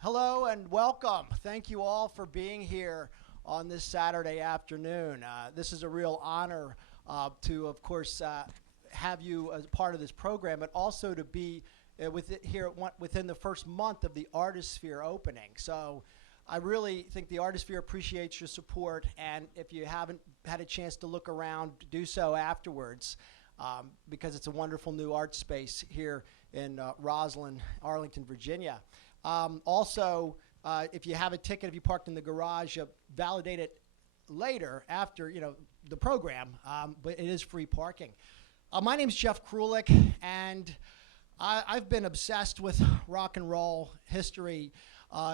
Hello and welcome. Thank you all for being here on this Saturday afternoon. This is a real honor to, of course, have you as part of this program, but also to be within the first month of the Artisphere opening. So I really think the Artisphere appreciates your support, and if you haven't had a chance to look around, do so afterwards, because it's a wonderful new art space here in Roslyn, Arlington, Virginia. Also, if you have a ticket, if you parked in the garage, validate it later after the program, but it is free parking. My name's Jeff Krulik, and I've been obsessed with rock and roll history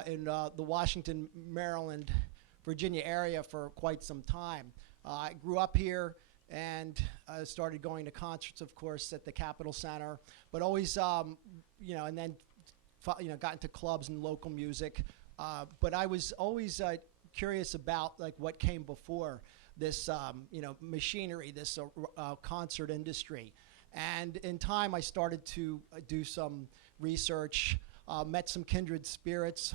in the Washington, Maryland, Virginia area for quite some time. I grew up here and started going to concerts, of course, at the Capitol Center, but always, and then got into clubs and local music. But I was always curious about what came before this, machinery, this concert industry. And in time, I started to do some research, met some kindred spirits,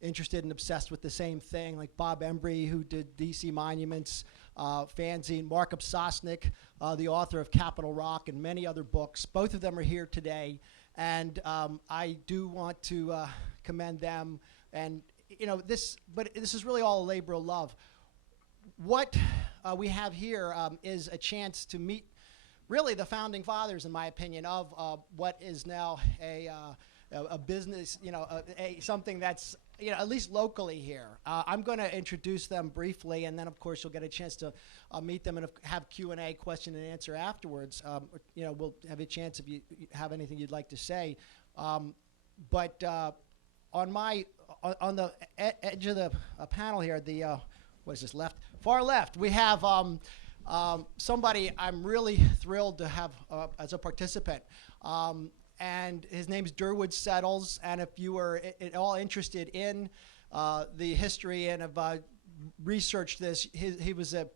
interested and obsessed with the same thing, like Bob Embry, who did DC Monuments, fanzine, Mark Sosnick, the author of Capital Rock and many other books. Both of them are here today. And I do want to commend them. And this is really all a labor of love. What we have here is a chance to meet really the founding fathers, in my opinion, of what is now a business, something that's at least locally here. I'm going to introduce them briefly, and then of course you'll get a chance to meet them and have Q&A, question and answer afterwards. We'll have a chance if you have anything you'd like to say. But on the edge of the panel here, the what is this, far left, we have somebody I'm really thrilled to have as a participant. And his name's Durwood Settles, and if you were at all interested in the history and have researched this, he was a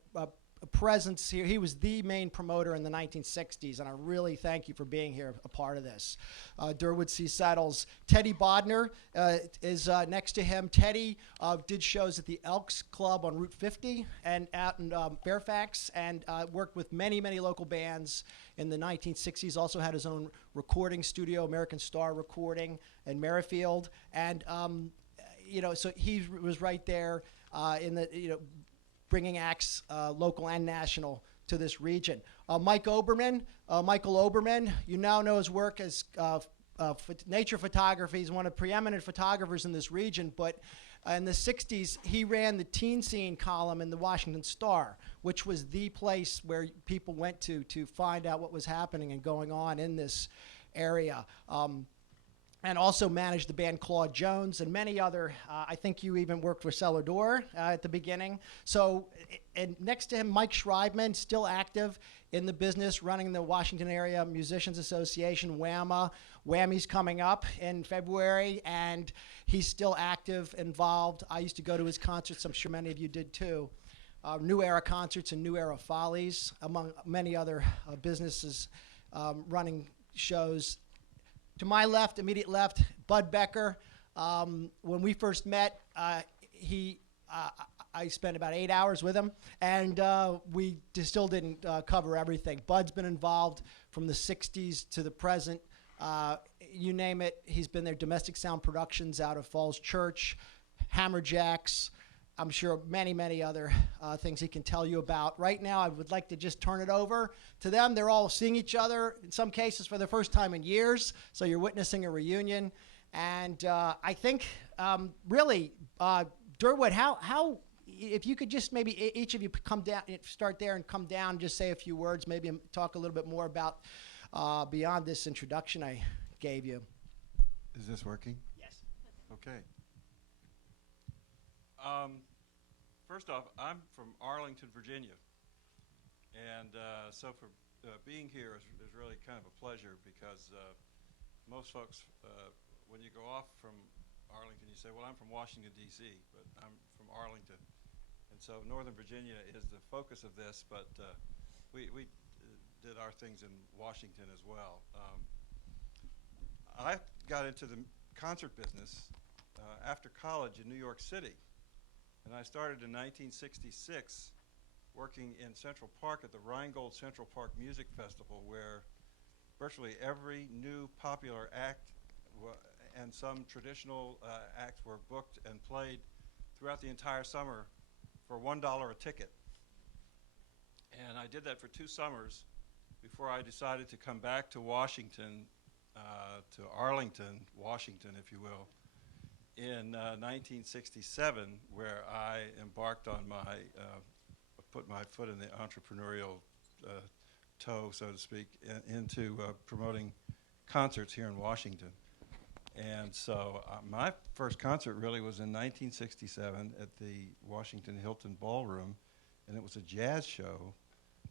presence here. He was the main promoter in the 1960s, and I really thank you for being here, a part of this. Durwood C. Settles. Teddy Bodnar is next to him. Teddy did shows at the Elks Club on Route 50 and out in Fairfax, and worked with many, many local bands in the 1960s. Also had his own recording studio, American Star Recording in Merrifield, and so he was right there in the bringing acts, local and national, to this region. Michael Oberman, you now know his work as nature photography. He's one of the preeminent photographers in this region, but in the 60s, he ran the teen scene column in the Washington Star, which was the place where people went to find out what was happening and going on in this area. And also managed the band Claude Jones and many other. I think you even worked for Cellar Door at the beginning. So, and next to him, Mike Schreibman, still active in the business, running the Washington Area Musicians Association, WAMA. Whammy's coming up in February, and he's still active, involved. I used to go to his concerts. I'm sure many of you did too. New Era concerts and New Era Follies, among many other businesses running shows. To my left, immediate left, Bud Becker. When we first met, I spent about 8 hours with him, and we still didn't cover everything. Bud's been involved from the 60s to the present. You name it, he's been there. Domestic Sound Productions out of Falls Church, Hammerjacks. I'm sure many, many other things he can tell you about. Right now, I would like to just turn it over to them. They're all seeing each other, in some cases for the first time in years, so you're witnessing a reunion. And I think, really, Durwood, how, if you could just maybe each of you come down, start there and come down, just say a few words, maybe talk a little bit more about beyond this introduction I gave you. Is this working? Yes. Okay. First off, I'm from Arlington, Virginia, and so for being here is really kind of a pleasure, because most folks, when you go off from Arlington, you say, well, I'm from Washington, D.C., but I'm from Arlington. And so Northern Virginia is the focus of this, but we did our things in Washington as well. I got into the concert business after college in New York City. And I started in 1966 working in Central Park at the Rheingold Central Park Music Festival, where virtually every new popular act and some traditional acts were booked and played throughout the entire summer for $1 a ticket. And I did that for 2 summers before I decided to come back to Washington, to Arlington, Washington, if you will, in 1967, where I embarked on put my foot in the entrepreneurial toe, so to speak, into promoting concerts here in Washington. And so my first concert really was in 1967 at the Washington Hilton Ballroom, and it was a jazz show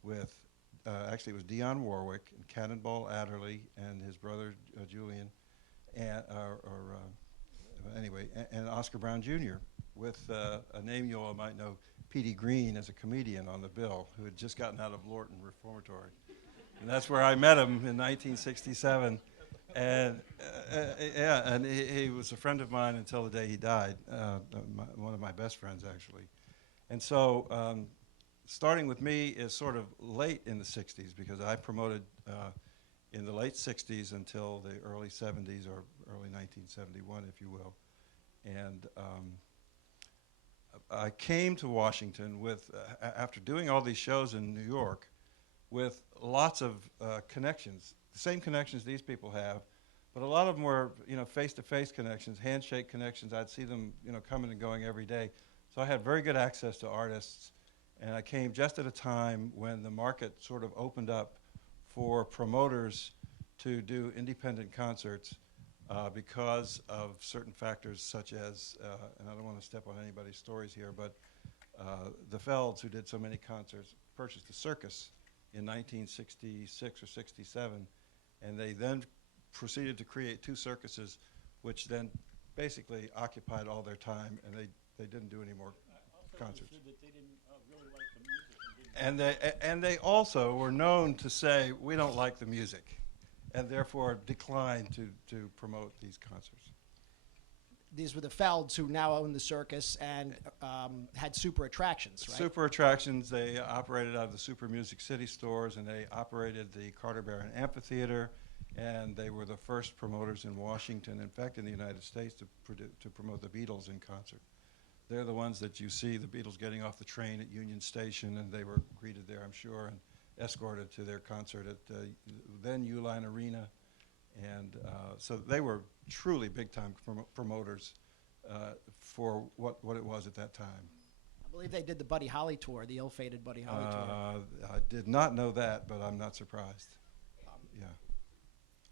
with, actually it was Dionne Warwick and Cannonball Adderley and his brother Julian, and and Oscar Brown Jr. with a name you all might know, Petey Green, as a comedian on the bill, who had just gotten out of Lorton Reformatory. And that's where I met him in 1967. And and he was a friend of mine until the day he died, one of my best friends, actually. And so starting with me is sort of late in the 60s, because I promoted in the late 60s until the early 70s, or early 1971, if you will. And I came to Washington with, after doing all these shows in New York, with lots of connections, the same connections these people have, but a lot of them were, face-to-face connections, handshake connections. I'd see them, coming and going every day. So I had very good access to artists, and I came just at a time when the market sort of opened up for promoters to do independent concerts because of certain factors such as, and I don't want to step on anybody's stories here, but the Felds, who did so many concerts, purchased a circus in 1966 or 67, and they then proceeded to create 2 circuses, which then basically occupied all their time, and they didn't do any more concerts. That they didn't really like the music. And they also were known to say, we don't like the music, and therefore declined to promote these concerts. These were the Felds, who now own the circus and had Super Attractions, right? Super Attractions, they operated out of the Super Music City stores, and they operated the Carter Barron Amphitheater, and they were the first promoters in Washington, in fact in the United States, to promote the Beatles in concert. They're the ones that you see the Beatles getting off the train at Union Station, and they were greeted there, I'm sure, and escorted to their concert at then Uline Arena. And so they were truly big-time promoters for what it was at that time. I believe they did the Buddy Holly tour, the ill-fated Buddy Holly tour. I did not know that, but I'm not surprised. Yeah.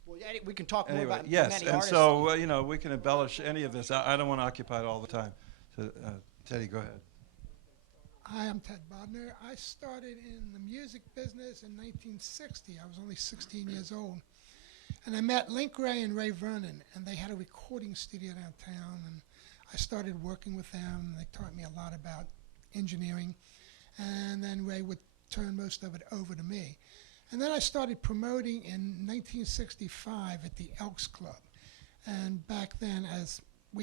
Well, we can talk more Anyway, about yes, many and artists. so we can embellish any of this. I don't want to occupy it all the time. So, Teddy, go ahead. Hi, I'm Ted Bodnar. I started in the music business in 1960. I was only 16 years old. And I met Link Ray and Ray Vernon, and they had a recording studio downtown, and I started working with them. They taught me a lot about engineering, and then Ray would turn most of it over to me. And then I started promoting in 1965 at the Elks Club. And back then,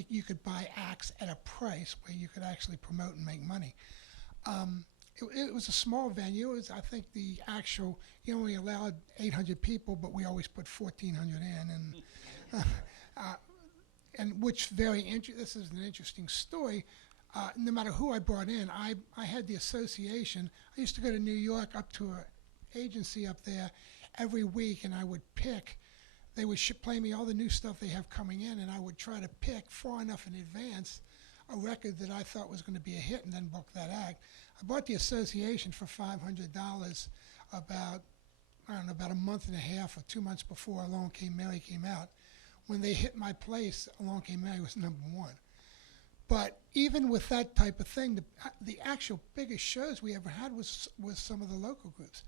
you could buy acts at a price where you could actually promote and make money. It was a small venue. It was, I think, you only allowed 800 people, but we always put 1,400 in. And which this is an interesting story. No matter who I brought in, I had the association. I used to go to New York up to an agency up there every week, and I would pick. They would play me all the new stuff they have coming in, and I would try to pick far enough in advance a record that I thought was going to be a hit and then book that act. I bought the association for $500 about a month and a half or 2 months before Along Came Mary came out. When they hit my place, Along Came Mary was #1. But even with that type of thing, the actual biggest shows we ever had was some of the local groups.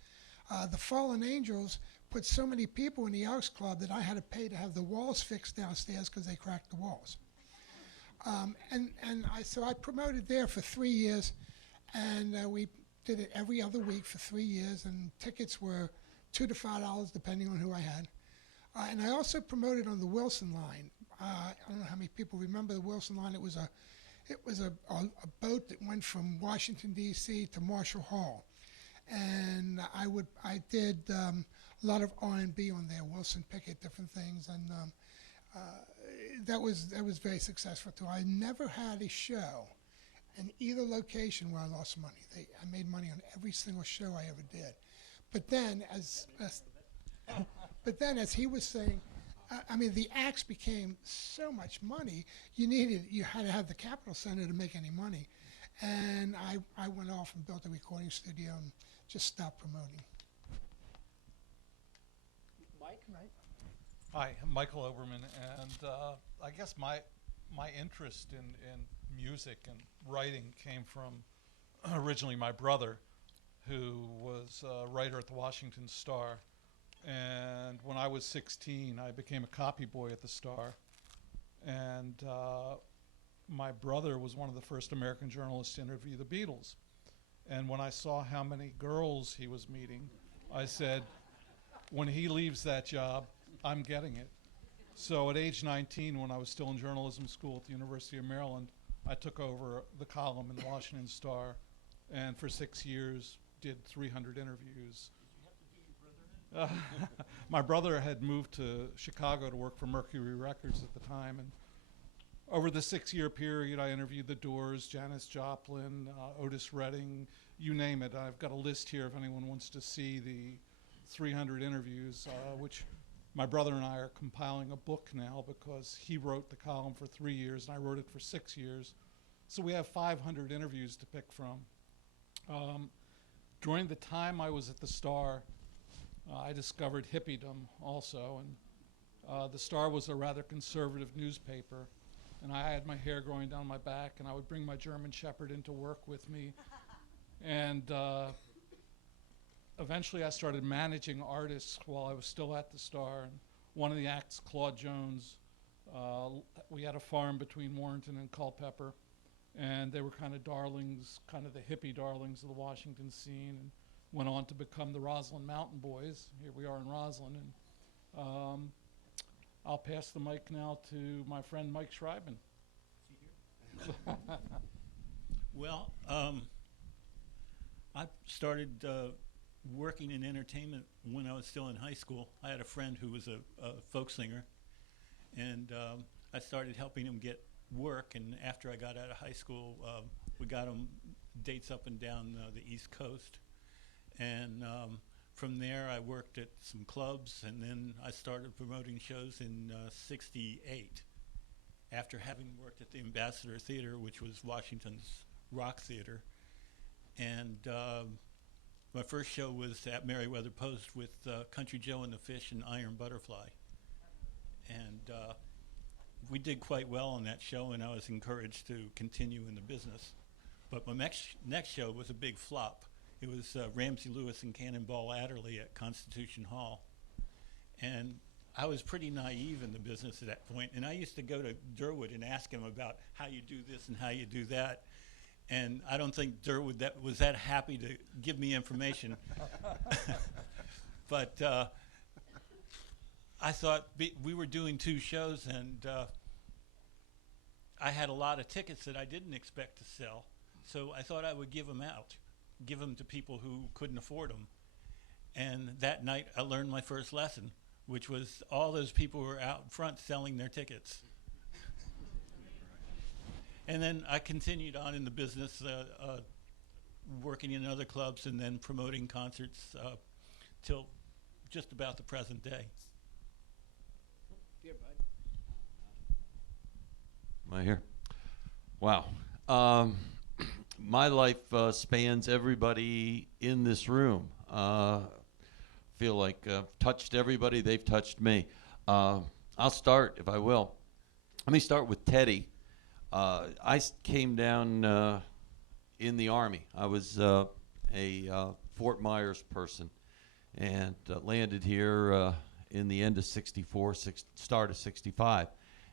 The Fallen Angels put so many people in the Elks Club that I had to pay to have the walls fixed downstairs because they cracked the walls. So I promoted there for 3 years, and we did it every other week for 3 years, and tickets were $2 to $5 depending on who I had. And I also promoted on the Wilson line. I don't know how many people remember the Wilson line. It was a boat that went from Washington D.C. to Marshall Hall, and I did a lot of R&B on there, Wilson Pickett, different things, and that was very successful too. I never had a show in either location where I lost money. I made money on every single show I ever did. But then, as he was saying, I mean, the acts became so much money. You had to have the Capitol Center to make any money, and I went off and built a recording studio and just stopped promoting. Mike, right? Hi, I'm Michael Oberman, and I guess my interest in music and writing came from originally my brother, who was a writer at the Washington Star. And when I was 16, I became a copy boy at the Star. And my brother was one of the first American journalists to interview the Beatles. And when I saw how many girls he was meeting, I said, when he leaves that job, I'm getting it. So at age 19, when I was still in journalism school at the University of Maryland, I took over the column in the Washington Star, and for 6 years did 300 interviews. My brother had moved to Chicago to work for Mercury Records at the time, and over the 6-year period, I interviewed The Doors, Janis Joplin, Otis Redding, you name it. I've got a list here if anyone wants to see the 300 interviews, which my brother and I are compiling a book now because he wrote the column for 3 years and I wrote it for 6 years. So we have 500 interviews to pick from. During the time I was at the Star, I discovered hippiedom also, and the Star was a rather conservative newspaper, and I had my hair growing down my back, and I would bring my German Shepherd into work with me, and eventually I started managing artists while I was still at the Star, and one of the acts, Claude Jones, we had a farm between Warrenton and Culpeper, and they were kind of darlings, kind of the hippie darlings of the Washington scene, and went on to become the Roslyn Mountain Boys. Here we are in Roslyn, and I'll pass the mic now to my friend Mike Schreibman. Well, I started working in entertainment when I was still in high school. I had a friend who was a folk singer, and I started helping him get work, and after I got out of high school, we got him dates up and down the East Coast. And from there, I worked at some clubs, and then I started promoting shows in '68 after having worked at the Ambassador Theater, which was Washington's rock theater. And my first show was at Meriwether Post with Country Joe and the Fish and Iron Butterfly. And we did quite well on that show, and I was encouraged to continue in the business. But my next show was a big flop. It was Ramsey Lewis and Cannonball Adderley at Constitution Hall. And I was pretty naive in the business at that point. And I used to go to Durwood and ask him about how you do this and how you do that. And I don't think Durwood was that happy to give me information. But I thought we were doing 2 shows, and I had a lot of tickets that I didn't expect to sell. So I thought I would give them out. Give them to people who couldn't afford them. And that night I learned my first lesson, which was all those people were out front selling their tickets. And then I continued on in the business, working in other clubs and then promoting concerts till just about the present day. Here, bud. Am I here? Wow. My life spans everybody in this room. Feel like I've touched everybody. They've touched me. I'll start, if I will. Let me start with Teddy. I came down in the Army. I was a Fort Myers person and landed here in the end of '64, start of '65,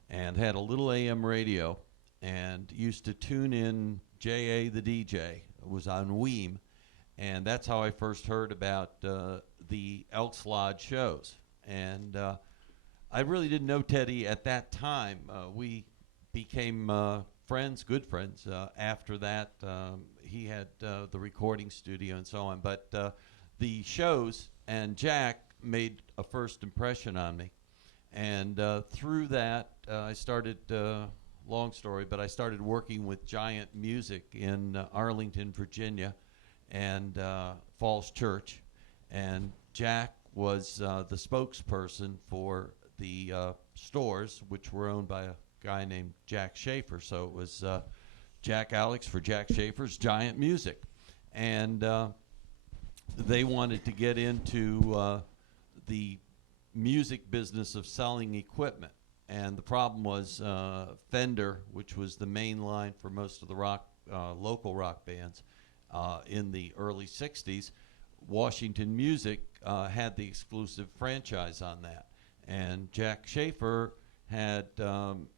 and had a little AM radio and used to tune in J.A. the DJ. It was on Weem, and that's how I first heard about the Elks Lodge shows. And I really didn't know Teddy at that time. We became friends, good friends. After that, he had the recording studio and so on. But the shows and Jack made a first impression on me. And through that, I started, long story, but I started working with Giant Music in Arlington, Virginia, and Falls Church. And Jack was the spokesperson for the stores, which were owned by a guy named Jack Schaefer. So it was Jack Alex for Jack Schaefer's Giant Music. And they wanted to get into the music business of selling equipment. And the problem was Fender, which was the main line for most of the rock, local rock bands in the early 60s. Washington Music had the exclusive franchise on that. And Jack Schaefer had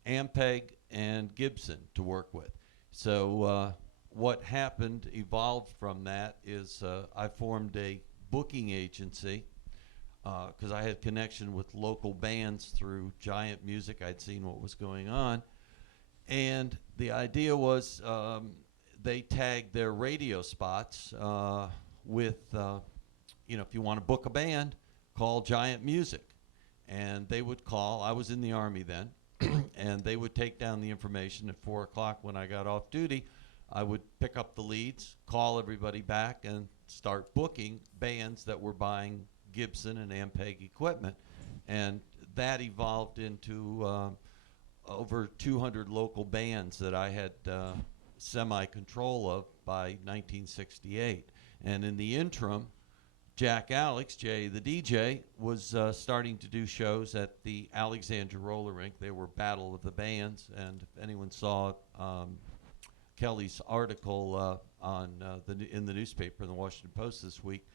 Ampeg and Gibson to work with. So what happened, evolved from that, is I formed a booking agency because I had connection with local bands through Giant Music. I'd seen what was going on. And the idea was they tagged their radio spots with, if you want to book a band, call Giant Music. And they would call. I was in the Army then. And they would take down the information at 4 o'clock when I got off duty. I would pick up the leads, call everybody back, and start booking bands that were buying Gibson and Ampeg equipment. And that evolved into over 200 local bands that I had semi-control of by 1968. And in the interim, Jack Alex, Jay the DJ, was starting to do shows at the Alexandra Roller Rink. They were Battle of the Bands, and if anyone saw Kelly's article in the newspaper, in the Washington Post this week,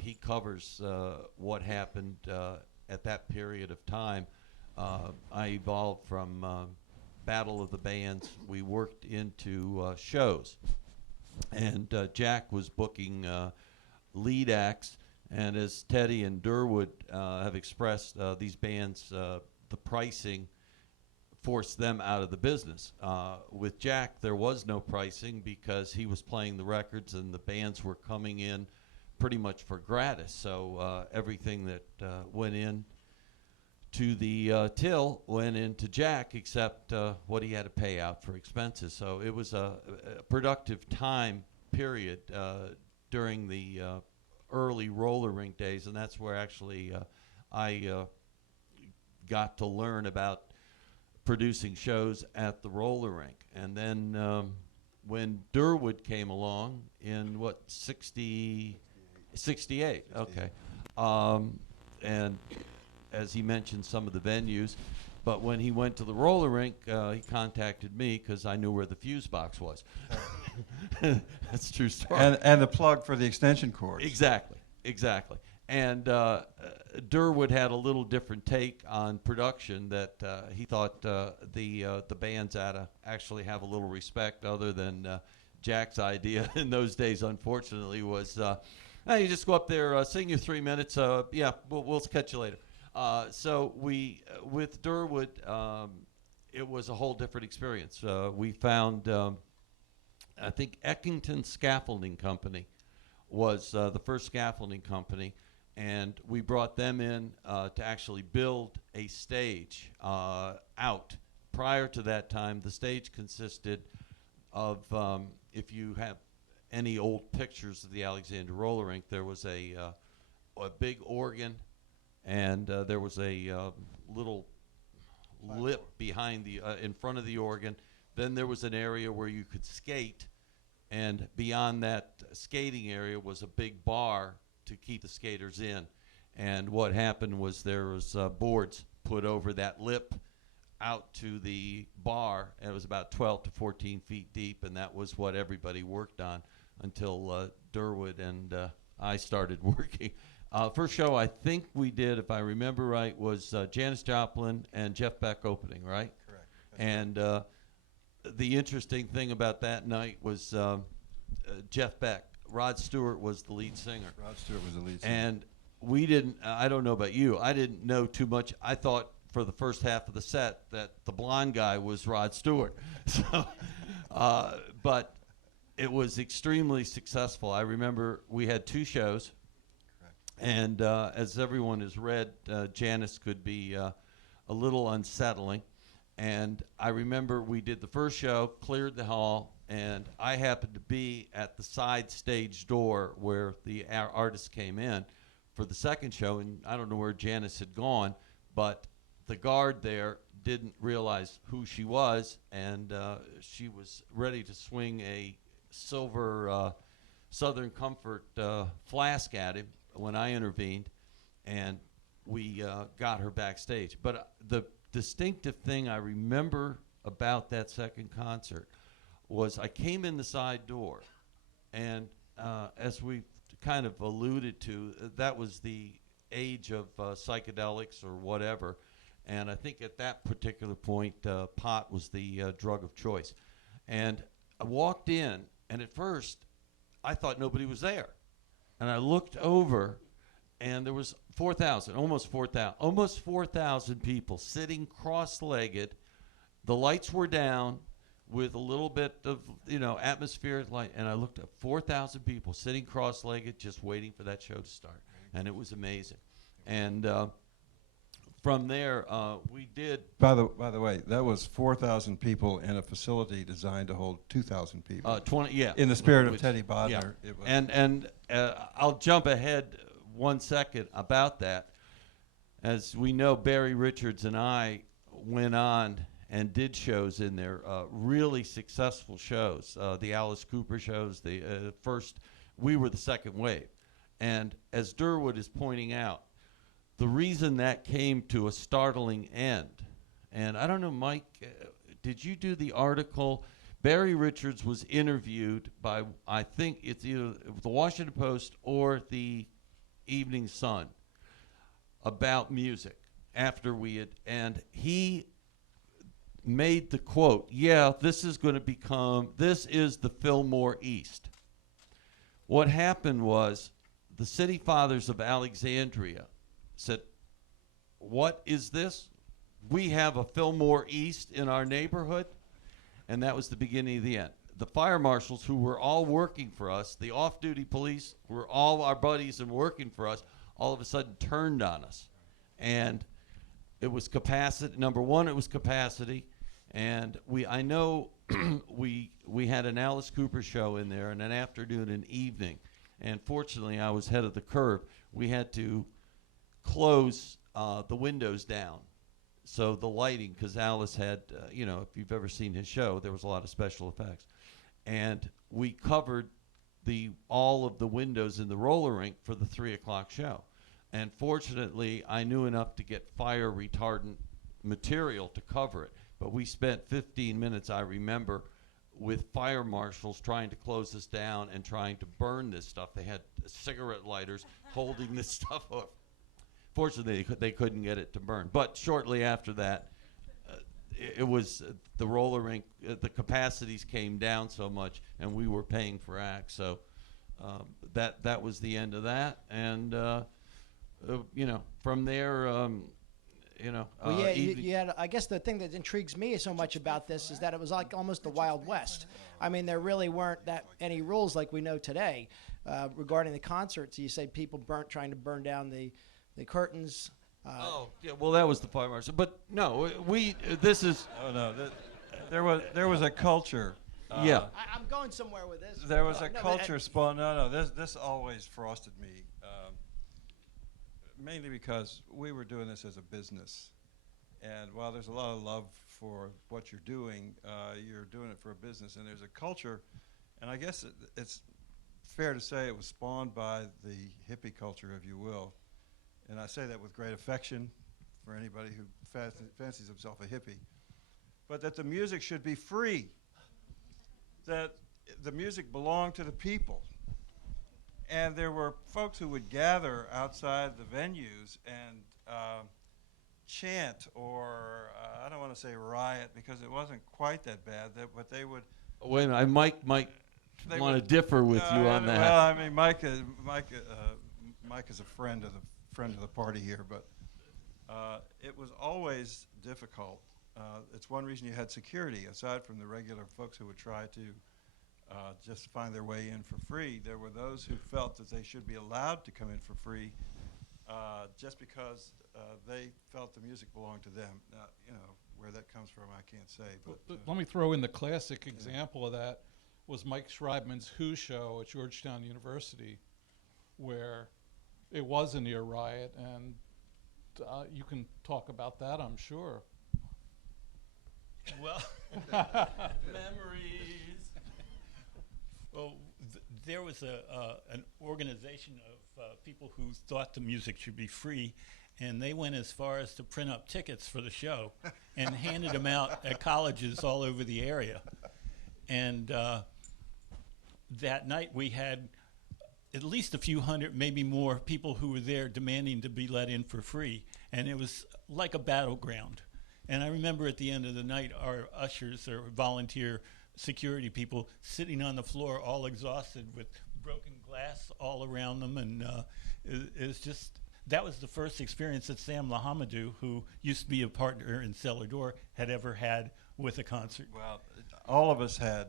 he covers what happened at that period of time. I evolved from Battle of the Bands. We worked into shows, and Jack was booking lead acts, and as Teddy and Durwood have expressed, these bands, the pricing forced them out of the business. With Jack, there was no pricing because he was playing the records and the bands were coming in pretty much for gratis. So everything that went in to the till went into Jack, except what he had to pay out for expenses. So it was a productive time period during the early roller rink days, and that's where actually I got to learn about producing shows at the roller rink. And then when Durwood came along in 68, okay. And as he mentioned, some of the venues, but when he went to the roller rink, he contacted me because I knew where the fuse box was. That's a true story. And the plug for the extension cords. Exactly. And Durwood had a little different take on production, that he thought the bands ought to actually have a little respect, other than Jack's idea in those days, unfortunately, was you just go up there, sing your 3 minutes, we'll catch you later. So with Durwood, it was a whole different experience. We found, I think Eckington Scaffolding Company was the first scaffolding company, and we brought them in to actually build a stage out. Prior to that time, the stage consisted of, if you have any old pictures of the Alexandra Roller Rink, there was a big organ, and there was a little lip behind the in front of the organ. Then there was an area where you could skate, and beyond that skating area was a big bar to keep the skaters in. And what happened was there was boards put over that lip out to the bar, and it was about 12 to 14 feet deep, and that was what everybody worked on until Durwood and I started working. First show I think we did, if I remember right, was Janis Joplin and Jeff Beck opening, right? Correct. And the interesting thing about that night was Jeff Beck. Rod Stewart was the lead singer. Rod Stewart was the lead singer. And we didn't, I don't know about you, I didn't know too much. I thought for the first half of the set that the blonde guy was Rod Stewart. So, but it was extremely successful. I remember we had 2 shows, and as everyone has read, Janice could be a little unsettling. And I remember we did the first show, cleared the hall, and I happened to be at the side stage door where the artists came in for the second show, and I don't know where Janice had gone, but the guard there didn't realize who she was, and she was ready to swing a silver Southern Comfort flask at him when I intervened, and we got her backstage. But the distinctive thing I remember about that second concert was I came in the side door, and as we kind of alluded to, that was the age of psychedelics or whatever, and I think at that particular point, pot was the drug of choice. And I walked in, and at first, I thought nobody was there. And I looked over, and there was 4,000, almost 4,000 people sitting cross-legged. The lights were down with a little bit of, atmospheric light. And I looked at 4,000 people sitting cross-legged just waiting for that show to start. And it was amazing. And from there, we did. By the way, that was 4,000 people in a facility designed to hold 2,000 people. 20, yeah. In the spirit of Which- Teddy Bodnar. yeah. It was And I'll jump ahead 1 second about that. As we know, Barry Richards and I went on and did shows in there, really successful shows. The Alice Cooper shows, the first, we were the second wave. And as Durwood is pointing out, the reason that came to a startling end, and I don't know, Mike, did you do the article? Barry Richards was interviewed by, I think it's either the Washington Post or the Evening Sun about music after we had, and he made the quote, this is the Fillmore East. What happened was the City Fathers of Alexandria said, what is this? We have a Fillmore East in our neighborhood? And that was the beginning of the end. The fire marshals, who were all working for us, the off-duty police, were all our buddies and working for us, all of a sudden turned on us. And it was capacity. Number one, it was capacity. And I know we had an Alice Cooper show in there and an afternoon and evening. And fortunately, I was ahead of the curve. We had to close the windows down. So the lighting, because Alice had, if you've ever seen his show, there was a lot of special effects. And we covered all of the windows in the roller rink for the 3 o'clock show. And fortunately, I knew enough to get fire retardant material to cover it. But we spent 15 minutes, I remember, with fire marshals trying to close this down and trying to burn this stuff. They had cigarette lighters holding this stuff up. Fortunately, they couldn't get it to burn. But shortly after that, it was the roller rink, the capacities came down so much, and we were paying for acts. So that was the end of that. And, from there, Well, you had. I guess the thing that intrigues me so much about this is that it was like almost the Wild West. I mean, there really weren't that any rules like we know today regarding the concerts. You say people trying to burn down the curtains. Well, that was the fire marshal. But no, this is. Oh no, there was a culture. Yeah. I'm going somewhere with this. There was a culture spawn. No, this always frosted me. Mainly because we were doing this as a business, and while there's a lot of love for what you're doing it for a business, and there's a culture, and I guess it's fair to say it was spawned by the hippie culture, if you will, and I say that with great affection for anybody who fancies himself a hippie, but that the music should be free, that the music belonged to the people. And there were folks who would gather outside the venues and chant, or I don't want to say riot because it wasn't quite that bad, but they would. Wait a minute, Mike want to differ with you on that. Well, I mean, Mike is a friend of the party here, but it was always difficult. It's one reason you had security. Aside from the regular folks who would try to just find their way in for free, there were those who felt that they should be allowed to come in for free just because they felt the music belonged to them. Now, you know, where that comes from, I can't say. But Let me throw in the classic example of that was Mike Schreibman's Who show at Georgetown University, where it was a near riot, and you can talk about that, I'm sure. Well, memories. Well, there was an organization of people who thought the music should be free, and they went as far as to print up tickets for the show and handed them out at colleges all over the area. And that night we had at least a few hundred, maybe more, people who were there demanding to be let in for free. And it was like a battleground. And I remember at the end of the night, our ushers or volunteer security people sitting on the floor all exhausted with broken glass all around them. And it was just, that was the first experience that Sam Lahamadou, who used to be a partner in Cellar Door, had ever had with a concert. well, all of us had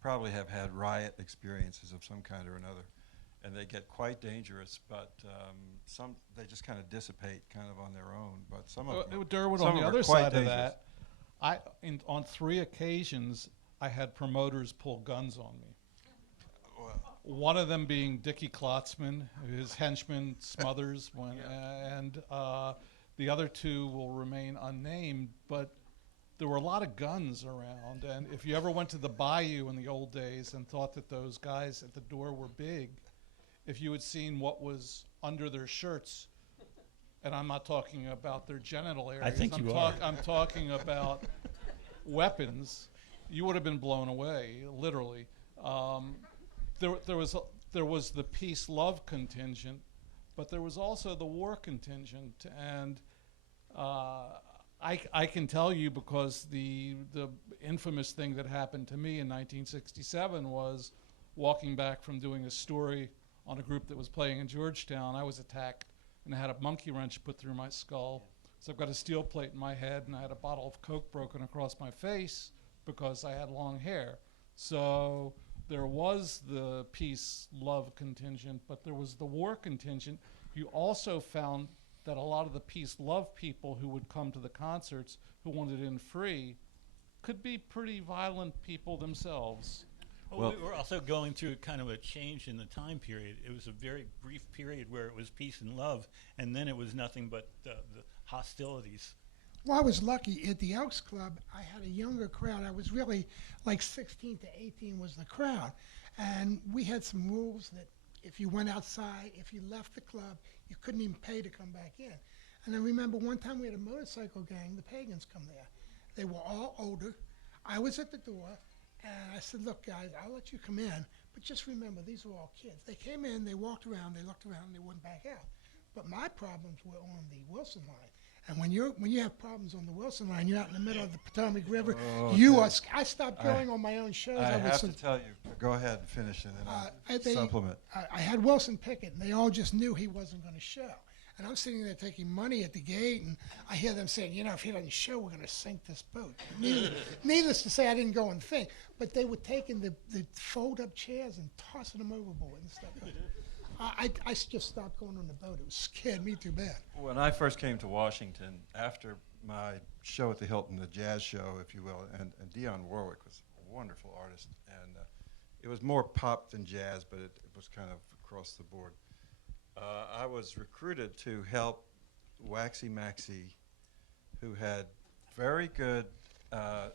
probably have had riot experiences of some kind or another, and they get quite dangerous. But some they just kind of dissipate, kind of on their own. But some of them, Durwood, some on of the them are other quite side dangerous. of that, on 3 occasions, I had promoters pull guns on me. Well, One of them being Dickie Klotzman, his henchman Smothers, and the other 2 will remain unnamed. But there were a lot of guns around, and if you ever went to the Bayou in the old days and thought that those guys at the door were big, if you had seen what was under their shirts, and I'm not talking about their genital areas, I think you are. I'm talking about weapons, you would have been blown away, literally. There was the peace love contingent, but there was also the war contingent, and I can tell you, because the infamous thing that happened to me in 1967 was walking back from doing a story on a group that was playing in Georgetown. I was attacked and I had a monkey wrench put through my skull. So I've got a steel plate in my head, and I had a bottle of Coke broken across my face because I had long hair. So there was the peace love contingent, but there was the war contingent. You also found that a lot of the peace love people who would come to the concerts who wanted in free could be pretty violent people themselves. Well, we were also going through kind of a change in the time period. It was a very brief period where it was peace and love, and then it was nothing but the hostilities. Well, I was lucky. At the Elks Club, I had a younger crowd. I was really like 16 to 18 was the crowd. And we had some rules that if you went outside, if you left the club, you couldn't even pay to come back in. And I remember one time we had a motorcycle gang, the Pagans, come there. They were all older. I was at the door, and I said, look, guys, I'll let you come in, but just remember, these were all kids. They came in, they walked around, they looked around, and they went back out. But my problems were on the Wilson line. And when you have problems on the Wilson line, you're out in the middle of the Potomac River. I stopped going on my own shows. I have to was tell you. Go ahead and finish, and then I'll supplement. I had Wilson Pickett, and they all just knew he wasn't going to show. And I'm sitting there taking money at the gate, and I hear them saying, if he doesn't show, we're going to sink this boat. Needless to say, I didn't go and think. But they were taking the fold-up chairs and tossing them overboard and stuff. I just stopped going on the boat. It scared me too bad. When I first came to Washington, after my show at the Hilton, the jazz show, if you will, and Dionne Warwick was a wonderful artist, and it was more pop than jazz, but it was kind of across the board. I was recruited to help Waxy Maxey, who had very good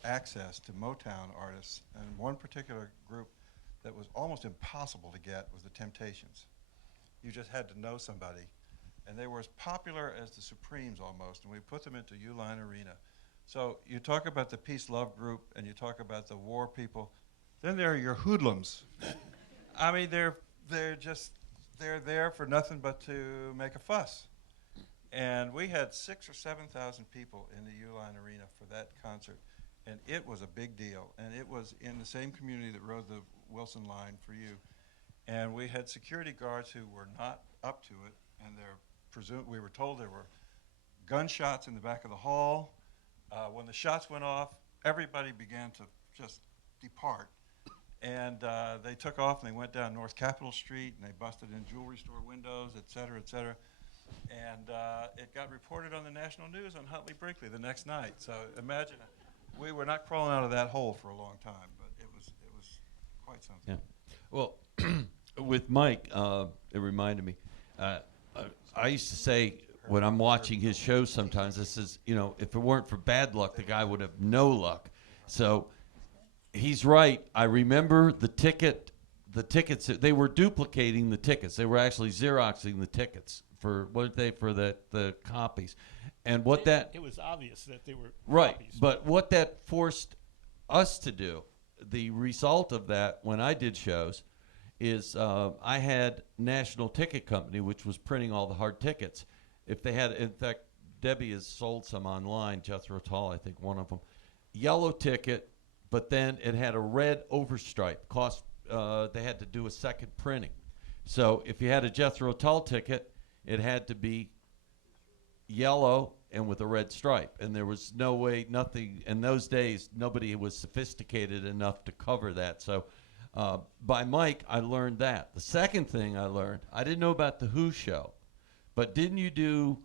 access to Motown artists, and one particular group that was almost impossible to get was the Temptations. You just had to know somebody, and they were as popular as the Supremes almost, and we put them into Uline Arena. So you talk about the peace love group, and you talk about the war people. Then there are your hoodlums. I mean, they're there for nothing but to make a fuss. And we had 6,000 or 7,000 people in the Uline Arena for that concert, and it was a big deal. And it was in the same community that rode the Wilson line for you. And we had security guards who were not up to it, and we were told there were gunshots in the back of the hall. When the shots went off, everybody began to just depart. And they took off and they went down North Capitol Street and they busted in jewelry store windows, et cetera, et cetera. And it got reported on the national news on Huntley Brinkley the next night. So imagine, we were not crawling out of that hole for a long time, but it was quite something. Yeah. Well, with Mike, it reminded me. I used to say when I'm watching his shows sometimes, I says, you know, if it weren't for bad luck, the guy would have no luck. So he's right. I remember the tickets. They were duplicating the tickets. They were actually Xeroxing the tickets for the copies, and what it was obvious that they were right. copies. But what that forced us to do, the result of that when I did shows, is I had National Ticket Company, which was printing all the hard tickets. If they had, in fact, Debbie has sold some online. Jethro Tull, I think, one of them. Yellow ticket, but then it had a red overstripe. They had to do a second printing. So if you had a Jethro Tull ticket, it had to be yellow and with a red stripe. And there was no way, nothing, in those days, nobody was sophisticated enough to cover that. So by Mike, I learned that. The second thing I learned, I didn't know about the Who show, but didn't you do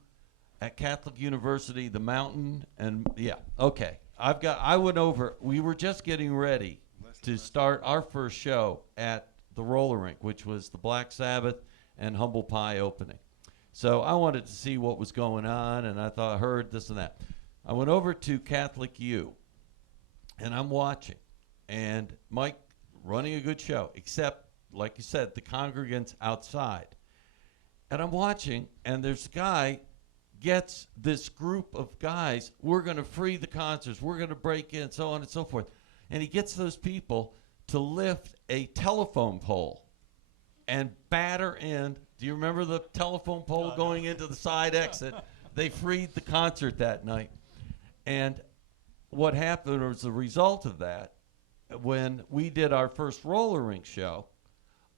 at Catholic University, the Mountain? And yeah, okay. I went over, we were just getting ready to start our first show at the roller rink, which was the Black Sabbath and Humble Pie opening. So I wanted to see what was going on, and I heard this and that. I went over to Catholic U, and I'm watching, and Mike running a good show, except, like you said, the congregants outside. And I'm watching, and there's a guy gets this group of guys, we're going to free the concerts, we're going to break in, so on and so forth. And he gets those people to lift a telephone pole and batter in. Do you remember the telephone pole going into the side exit? They freed the concert that night. And what happened was the result of that, when we did our first roller rink show,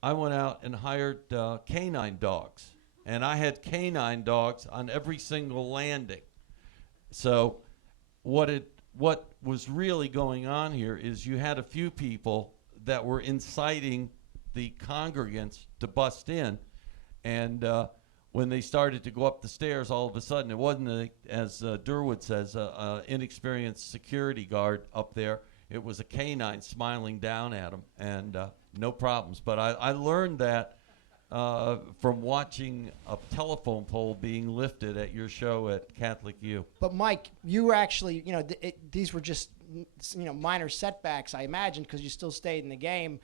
I went out and hired canine dogs. And I had canine dogs on every single landing. So what was really going on here is you had a few people that were inciting the congregants to bust in. And when they started to go up the stairs, all of a sudden, it wasn't, as Durwood says, an inexperienced security guard up there. It was a canine smiling down at them, and no problems. But I learned that from watching a telephone pole being lifted at your show at Catholic U. But Mike, you were actually, these were just, minor setbacks, I imagine, because you still stayed in the game.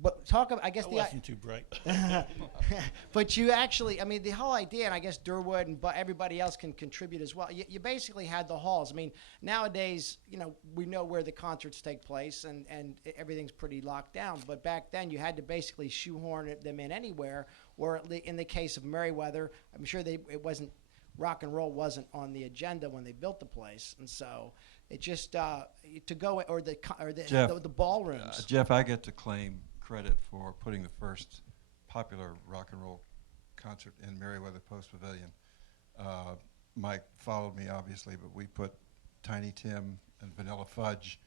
But talk about, I guess, I wasn't too bright. but you actually, the whole idea, and I guess Durwood and everybody else can contribute as well. You basically had the halls. Nowadays, we know where the concerts take place, and everything's pretty locked down. But back then, you had to basically shoehorn them in anywhere. Or in the case of Merriweather, I'm sure rock and roll wasn't on the agenda when they built the place, and so it just to go the ballrooms. Jeff, I get to claim credit for putting the first popular rock and roll concert in Merriweather Post Pavilion. Mike followed me, obviously, but we put Tiny Tim and Vanilla Fudge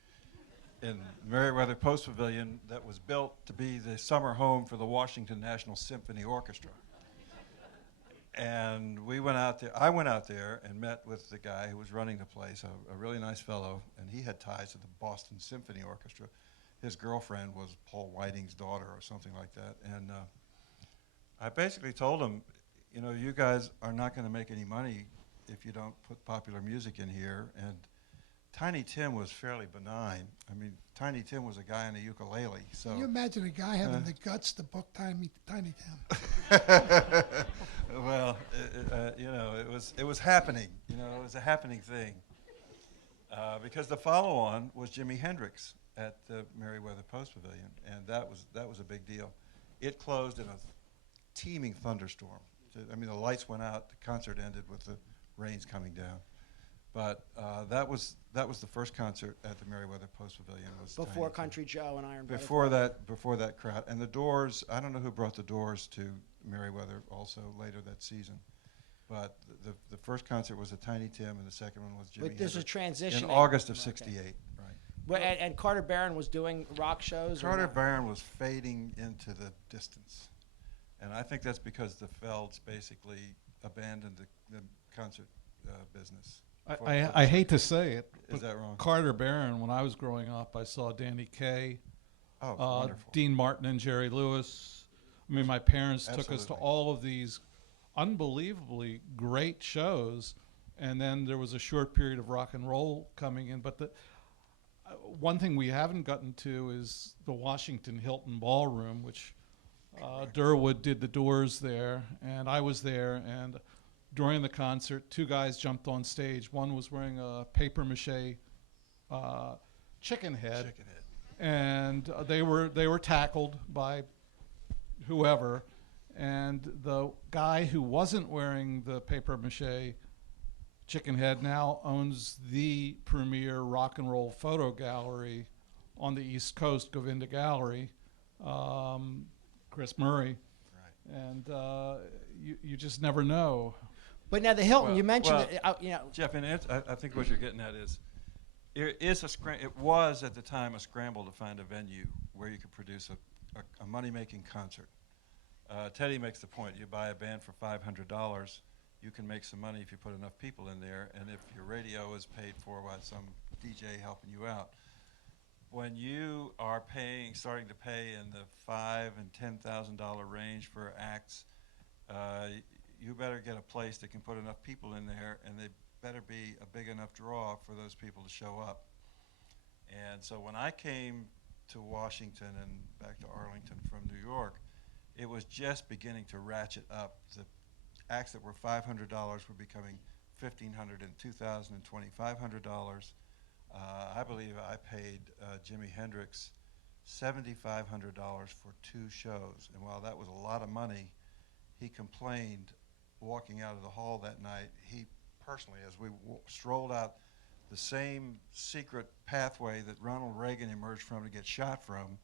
in Merriweather Post Pavilion that was built to be the summer home for the Washington National Symphony Orchestra. And I went out there and met with the guy who was running the place, a really nice fellow, and he had ties to the Boston Symphony Orchestra. His girlfriend was Paul Whiting's daughter or something like that. And I basically told him, you guys are not going to make any money if you don't put popular music in here. And Tiny Tim was fairly benign. Tiny Tim was a guy on a ukulele. So Can you imagine a guy having the guts to book Tiny Tim? Well, it was happening. It was a happening thing. Because the follow-on was Jimi Hendrix at the Merriweather Post Pavilion, and that was a big deal. It closed in a teeming thunderstorm. The lights went out. The concert ended with the rains coming down. But that was the first concert at the Merriweather Post Pavilion. Was Before Tiny Country Joe and Iron Before that crowd. And the Doors, I don't know who brought the Doors to Merriweather also later that season. But the first concert was a Tiny Tim, and the second one was Jimi But there's a Hendrix transition in there. August of Okay. '68. Right. Well, and Carter Barron was doing rock shows. or Carter not? Barron was fading into the distance, and I think that's because the Felds basically abandoned the concert business. I hate to say it, Is but that wrong? Carter Barron, when I was growing up, I saw Danny Kaye, Oh, wonderful. Dean Martin and Jerry Lewis. I mean, my parents took us to Absolutely. all of these unbelievably great shows, and then there was a short period of rock and roll coming in. But the one thing we haven't gotten to is the Washington Hilton Ballroom, which Durwood did the Doors there, and I was there. And during the concert, two guys jumped on stage. One was wearing a papier-mâché chicken head, Chickenhead. and they were tackled by whoever, and the guy who wasn't wearing the papier-mâché chicken head now owns the premier rock and roll photo gallery on the East Coast, Govinda Gallery, Chris Murray, Right. and you just never know. But now the Hilton, Well- you mentioned well, it. You know, Jeff, I think what you're getting at is, it was at the time a scramble to find a venue where you could produce a money-making concert. Teddy makes the point, you buy a band for $500, you can make some money if you put enough people in there, and if your radio is paid for by some DJ helping you out. When you are starting to pay in the $5,000 and $10,000 range for acts, you better get a place that can put enough people in there, and they better be a big enough draw for those people to show up. And so when I came to Washington and back to Arlington from New York, it was just beginning to ratchet up. The acts that were $500 were becoming $1,500 and $2,000 and $2,500. I believe I paid Jimi Hendrix $7,500 for 2 shows, and while that was a lot of money, he complained walking out of the hall that night. He personally, as we strolled out the same secret pathway that Ronald Reagan emerged from to get shot from,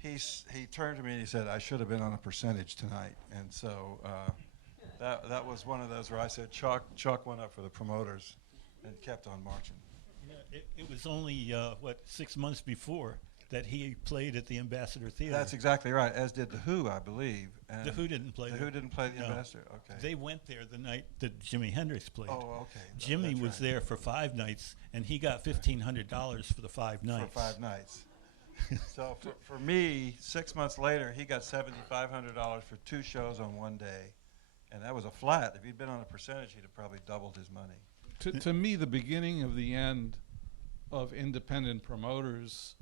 he turned to me and he said, "I should have been on a percentage tonight." And so that was one of those where I said, chalk one up for the promoters, and kept on marching. Yeah, it was only 6 months before that he played at the Ambassador Theater. That's exactly right, as did The Who, I believe. And The Who didn't play The there. Who didn't play the No. Ambassador, okay. They went there the night that Jimi Hendrix played. Oh, okay. Jimmy That's was right. there for 5 nights, and he got $1,500 for the 5 nights. For 5 nights. So for me, 6 months later, he got $7,500 for 2 shows on one day, and that was a flat. If he'd been on a percentage, he'd have probably doubled his money. To me, the beginning of the end of independent promoters,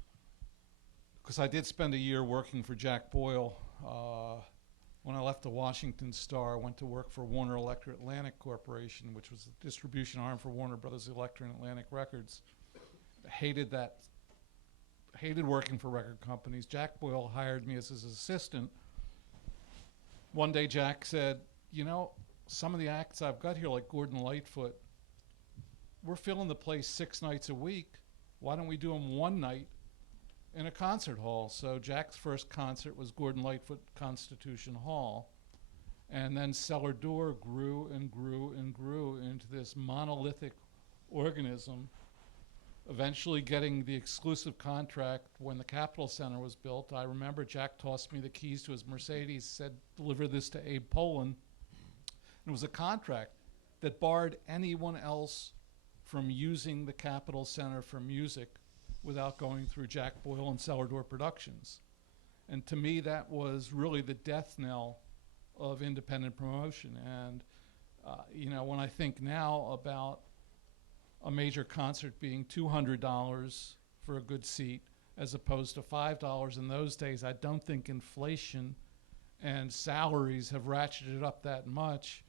because I did spend a year working for Jack Boyle. When I left the Washington Star, I went to work for Warner Electric Atlantic Corporation, which was the distribution arm for Warner Brothers Electric and Atlantic Records. Hated working for record companies. Jack Boyle hired me as his assistant. One day Jack said, "You know, some of the acts I've got here, like Gordon Lightfoot, we're filling the place 6 nights a week. Why don't we do them one night in a concert hall?" So Jack's first concert was Gordon Lightfoot Constitution Hall. And then Cellar Door grew and grew and grew into this monolithic organism, eventually getting the exclusive contract when the Capitol Center was built. I remember Jack tossed me the keys to his Mercedes, said, "Deliver this to Abe Poland." And it was a contract that barred anyone else from using the Capitol Center for music without going through Jack Boyle and Cellar Door Productions. And to me, that was really the death knell of independent promotion. And, when I think now about a major concert being $200 for a good seat as opposed to $5 in those days, I don't think inflation and salaries have ratcheted up that much.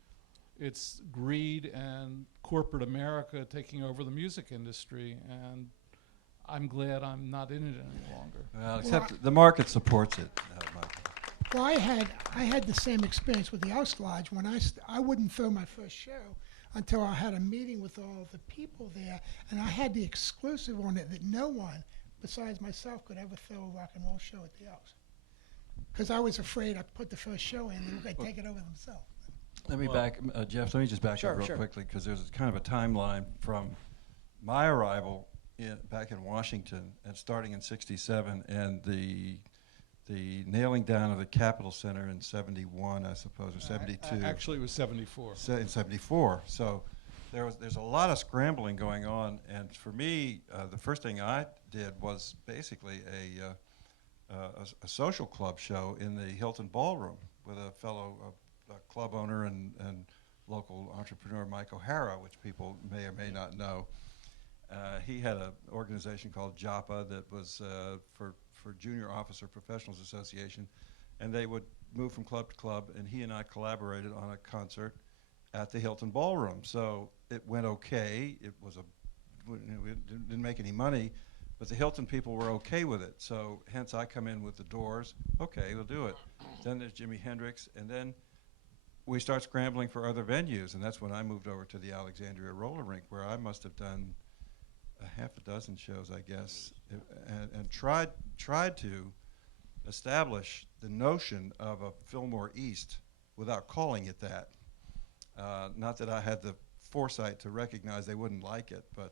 It's greed and corporate America taking over the music industry, and I'm glad I'm not in it any longer. Well, except the market supports it, Michael. Well, I had the same experience with the House Lodge when I wouldn't throw my first show until I had a meeting with all the people there, and I had the exclusive on it that no one besides myself could ever throw a rock and roll show at the House, because I was afraid I'd put the first show in and they'd take it over themselves. Let me Well- Jeff, let me just back Sure, up real sure. quickly, because there's kind of a timeline from my arrival back in Washington, and starting in '67, and the nailing down of the Capitol Center in '71, I suppose, or '72. Actually, it was 74. In '74. So there's a lot of scrambling going on, and for me, the first thing I did was basically a social club show in the Hilton Ballroom with a fellow club owner and local entrepreneur, Mike O'Hara, which people may or may not know. He had an organization called JAPA that was for Junior Officer Professionals Association, and they would move from club to club, and he and I collaborated on a concert at the Hilton Ballroom. So it went okay. It didn't make any money, but the Hilton people were okay with it. So hence I come in with the Doors. Okay, we'll do it. Then there's Jimi Hendrix, and then we start scrambling for other venues, and that's when I moved over to the Alexandria roller rink, where I must have done a half a dozen shows, I guess, and tried to establish the notion of a Fillmore East without calling it that. Not that I had the foresight to recognize they wouldn't like it, but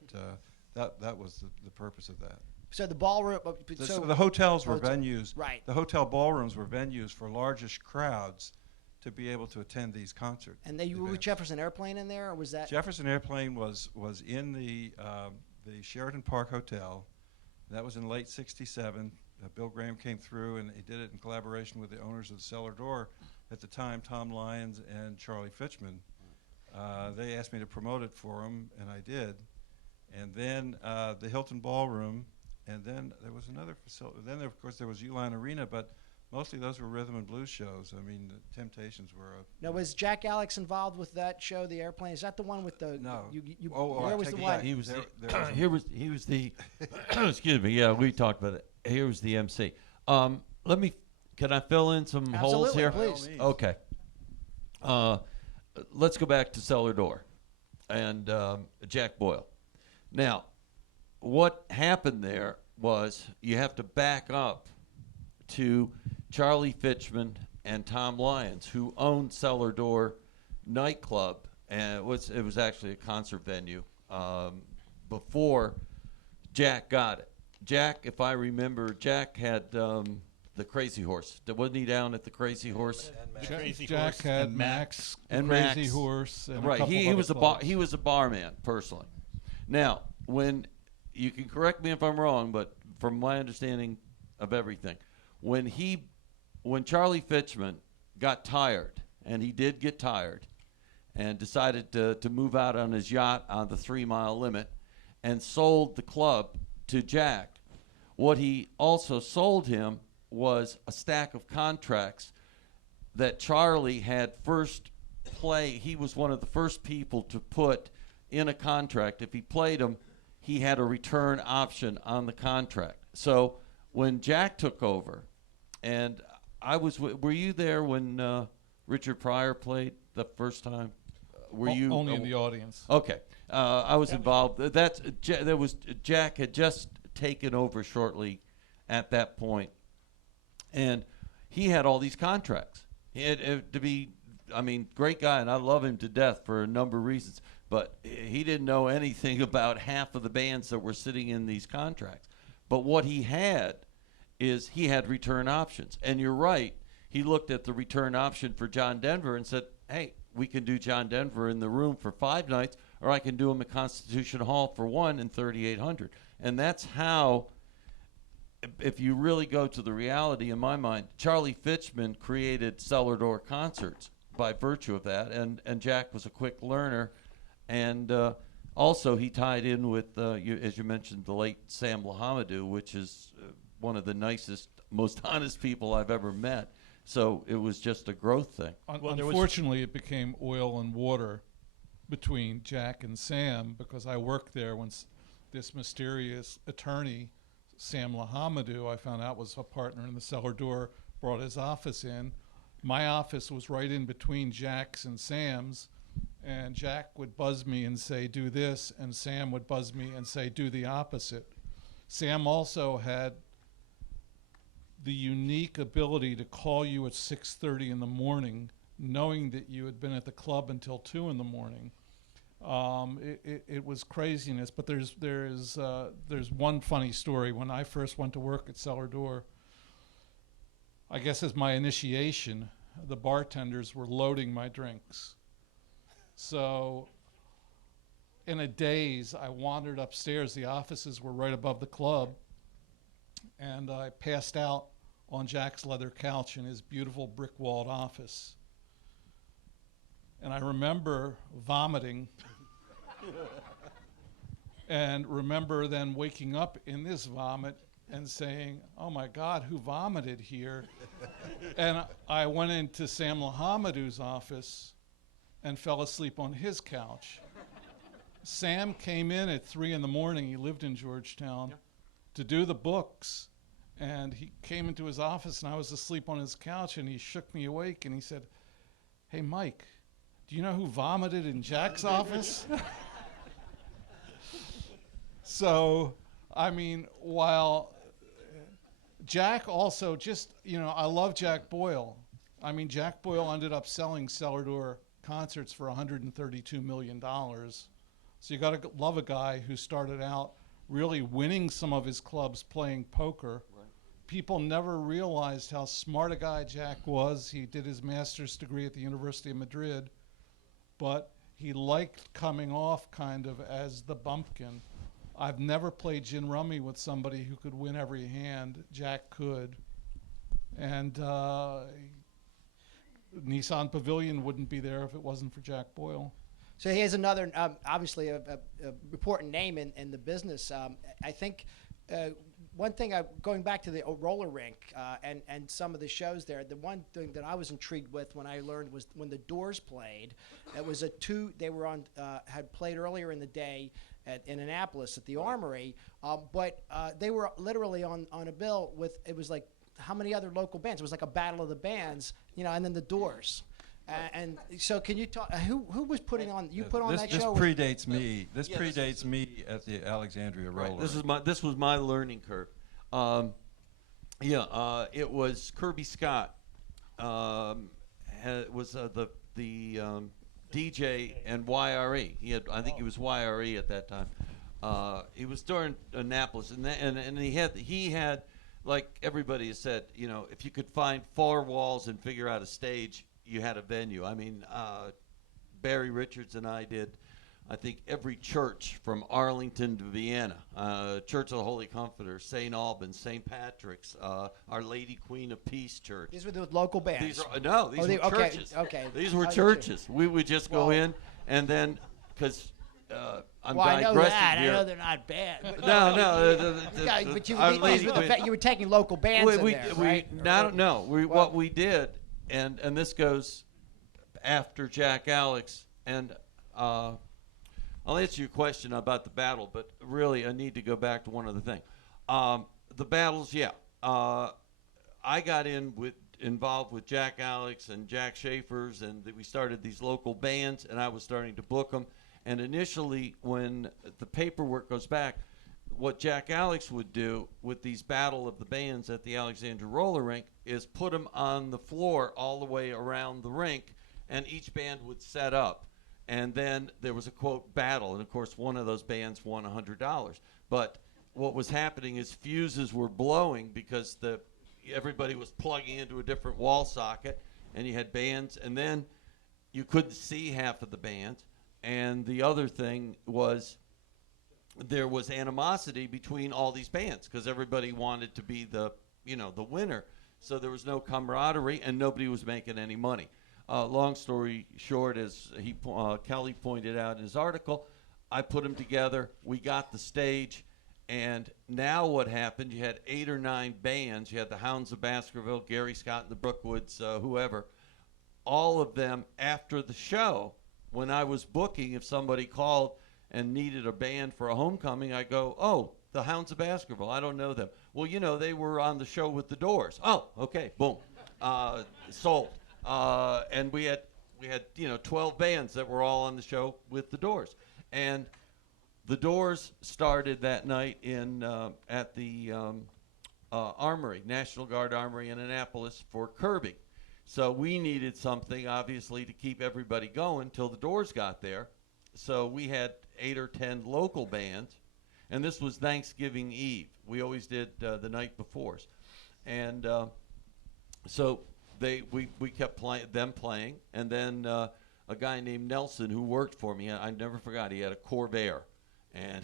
that was the purpose of that. So the ballroom. So the hotels were Hotel- venues. Right. The hotel ballrooms were venues for largest crowds to be able to attend these concerts. And they were with Jefferson Airplane in there, or was that? Jefferson Airplane was in the Sheraton Park Hotel. That was in late '67. Bill Graham came through, and he did it in collaboration with the owners of the Cellar Door at the time, Tom Lyons and Charlie Fitchman. They asked me to promote it for them, and I did. And then the Hilton Ballroom, and then there was another facility. Then, of course, there was Uline Arena, but mostly those were rhythm and blues shows. I mean, the Temptations were Now, was Jack Alex involved with that show, The Airplane? Is that the one with the? No. Where I was take the it one? back. He was There the, was he was the excuse me, yeah, we talked about it. Here was the MC. Can I fill in some holes Absolutely, here? please. Okay. Let's go back to Cellar Door and Jack Boyle. Now, what happened there was you have to back up to Charlie Fitchman and Tom Lyons, who owned Cellar Door nightclub, and it was actually a concert venue before Jack got it. Jack, if I remember, Jack had the Crazy Horse. Wasn't he down at the Crazy Horse? The Crazy Jack Horse had and Max, And Crazy Max. Horse, and Right. A couple He of was a other bar. clubs. He was a barman personally. Now, when you can correct me if I'm wrong, but from my understanding of everything, when Charlie Fitchman got tired, and he did get tired, and decided to move out on his yacht on the 3 mile limit, and sold the club to Jack, what he also sold him was a stack of contracts that Charlie had first play. He was one of the first people to put in a contract. If he played them, he had a return option on the contract. So when Jack took over, and were you there when Richard Pryor played the first time? Were you only in the audience? Okay, I was involved. Jack had just taken over shortly at that point, and he had all these contracts. He had great guy, and I love him to death for a number of reasons. But he didn't know anything about half of the bands that were sitting in these contracts. But what he had is he had return options, and you're right. He looked at the return option for John Denver and said, "Hey, we can do John Denver in the room for 5 nights, or I can do him at Constitution Hall for 1 and 3,800. And that's how, if you really go to the reality, in my mind, Charlie Fitchman created Cellar Door concerts by virtue of that, and Jack was a quick learner. And also he tied in with, as you mentioned, the late Sam Lahamadou, which is one of the nicest, most honest people I've ever met. So it was just a growth thing. Unfortunately, it became oil and water between Jack and Sam, because I worked there when this mysterious attorney, Sam Lahamadou, I found out was a partner in the Cellar Door, brought his office in. My office was right in between Jack's and Sam's, and Jack would buzz me and say, "Do this," and Sam would buzz me and say, "Do the opposite." Sam also had the unique ability to call you at 6:30 in the morning, knowing that you had been at the club until 2 in the morning. It was craziness. But there's one funny story. When I first went to work at Cellar Door, I guess as my initiation, the bartenders were loading my drinks. So in a daze, I wandered upstairs. The offices were right above the club, and I passed out on Jack's leather couch in his beautiful brick-walled office. And I remember vomiting and remember then waking up in this vomit and saying, "Oh my God, who vomited here?" And I went into Sam Lahamadu's office and fell asleep on his couch. Sam came in at 3 in the morning. He lived in Georgetown to do the books. And he came into his office, and I was asleep on his couch, and he shook me awake, and he said, "Hey, Mike, do you know who vomited in Jack's office?" So, I mean, while Jack also just, I love Jack Boyle. I mean, Jack Boyle ended up selling Cellar Door concerts for $132 million. So you got to love a guy who started out really winning some of his clubs playing poker. Right. People never realized how smart a guy Jack was. He did his master's degree at the University of Madrid, but he liked coming off kind of as the bumpkin. I've never played gin rummy with somebody who could win every hand. Jack could. And Nissan Pavilion wouldn't be there if it wasn't for Jack Boyle. So he has another, obviously, a important name in the business. I think one thing, going back to the roller rink and some of the shows there, the one thing that I was intrigued with when I learned was when the Doors played. It was they were on, had played earlier in the day in Annapolis at the Armory, but they were literally on a bill with, it was like, how many other local bands? It was like a battle of the bands, and then the Doors. And so, can you talk? Who was putting on? You put on that show. This predates me. This predates me at the Alexandria Roller. Right. This was my learning curve. It was Kirby Scott. Was the DJ and YRE. I think he was YRE at that time. He was during Annapolis, and he had, like everybody has said, if you could find 4 walls and figure out a stage, you had a venue. I mean, Barry Richards and I did, I think, every church from Arlington to Vienna, Church of the Holy Comforter, St. Albans, St. Patrick's, Our Lady Queen of Peace Church. These were the local bands? These were churches. Okay. These were churches. We would just go in, and then, because I'm I know that. here. I know they're not bad. But No. But you were taking local bands in there, right? No. What we did, and this goes after Jack Alex, and I'll answer your question about the battle, but really I need to go back to one other thing. The battles, I got involved with Jack Alex and Jack Schaefer's, and we started these local bands, and I was starting to book them. And initially, when the paperwork goes back, what Jack Alex would do with these battle of the bands at the Alexandria Roller Rink is put them on the floor all the way around the rink, and each band would set up. And then there was a, quote, battle. And, of course, one of those bands won $100. But what was happening is fuses were blowing because everybody was plugging into a different wall socket, and you had bands. And then you couldn't see half of the bands. And the other thing was there was animosity between all these bands because everybody wanted to be the winner. So there was no camaraderie, and nobody was making any money. Long story short, as Kelly pointed out in his article, I put them together. We got the stage, and now what happened? You had 8 or 9 bands. You had the Hounds of Baskerville, Gary Scott and the Brookwoods, whoever. All of them after the show. When I was booking, if somebody called and needed a band for a homecoming, I go, "Oh, the Hounds of Baskerville. I don't know them." "Well, they were on the show with the Doors." "Oh, okay, boom, sold." And we had 12 bands that were all on the show with the Doors, and the Doors started that night at the Armory, National Guard Armory in Annapolis for Kirby. So we needed something, obviously, to keep everybody going till the Doors got there. So we had 8 or 10 local bands, and this was Thanksgiving Eve. We always did the night before. And so we kept them playing, and then a guy named Nelson who worked for me, I never forgot, he had a Corvair, and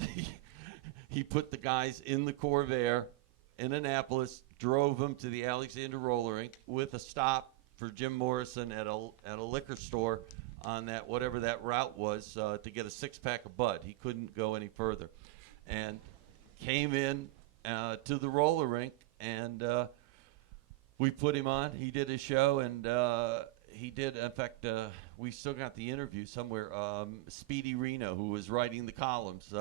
he put the guys in the Corvair in Annapolis, drove them to the Alexander Roller Rink with a stop for Jim Morrison at a liquor store on that, whatever that route was, to get a 6-pack of Bud. He couldn't go any further, and came in to the roller rink, and we put him on. He did a show, and he did. In fact, we still got the interview somewhere. Speedy Reno, who was writing the columns,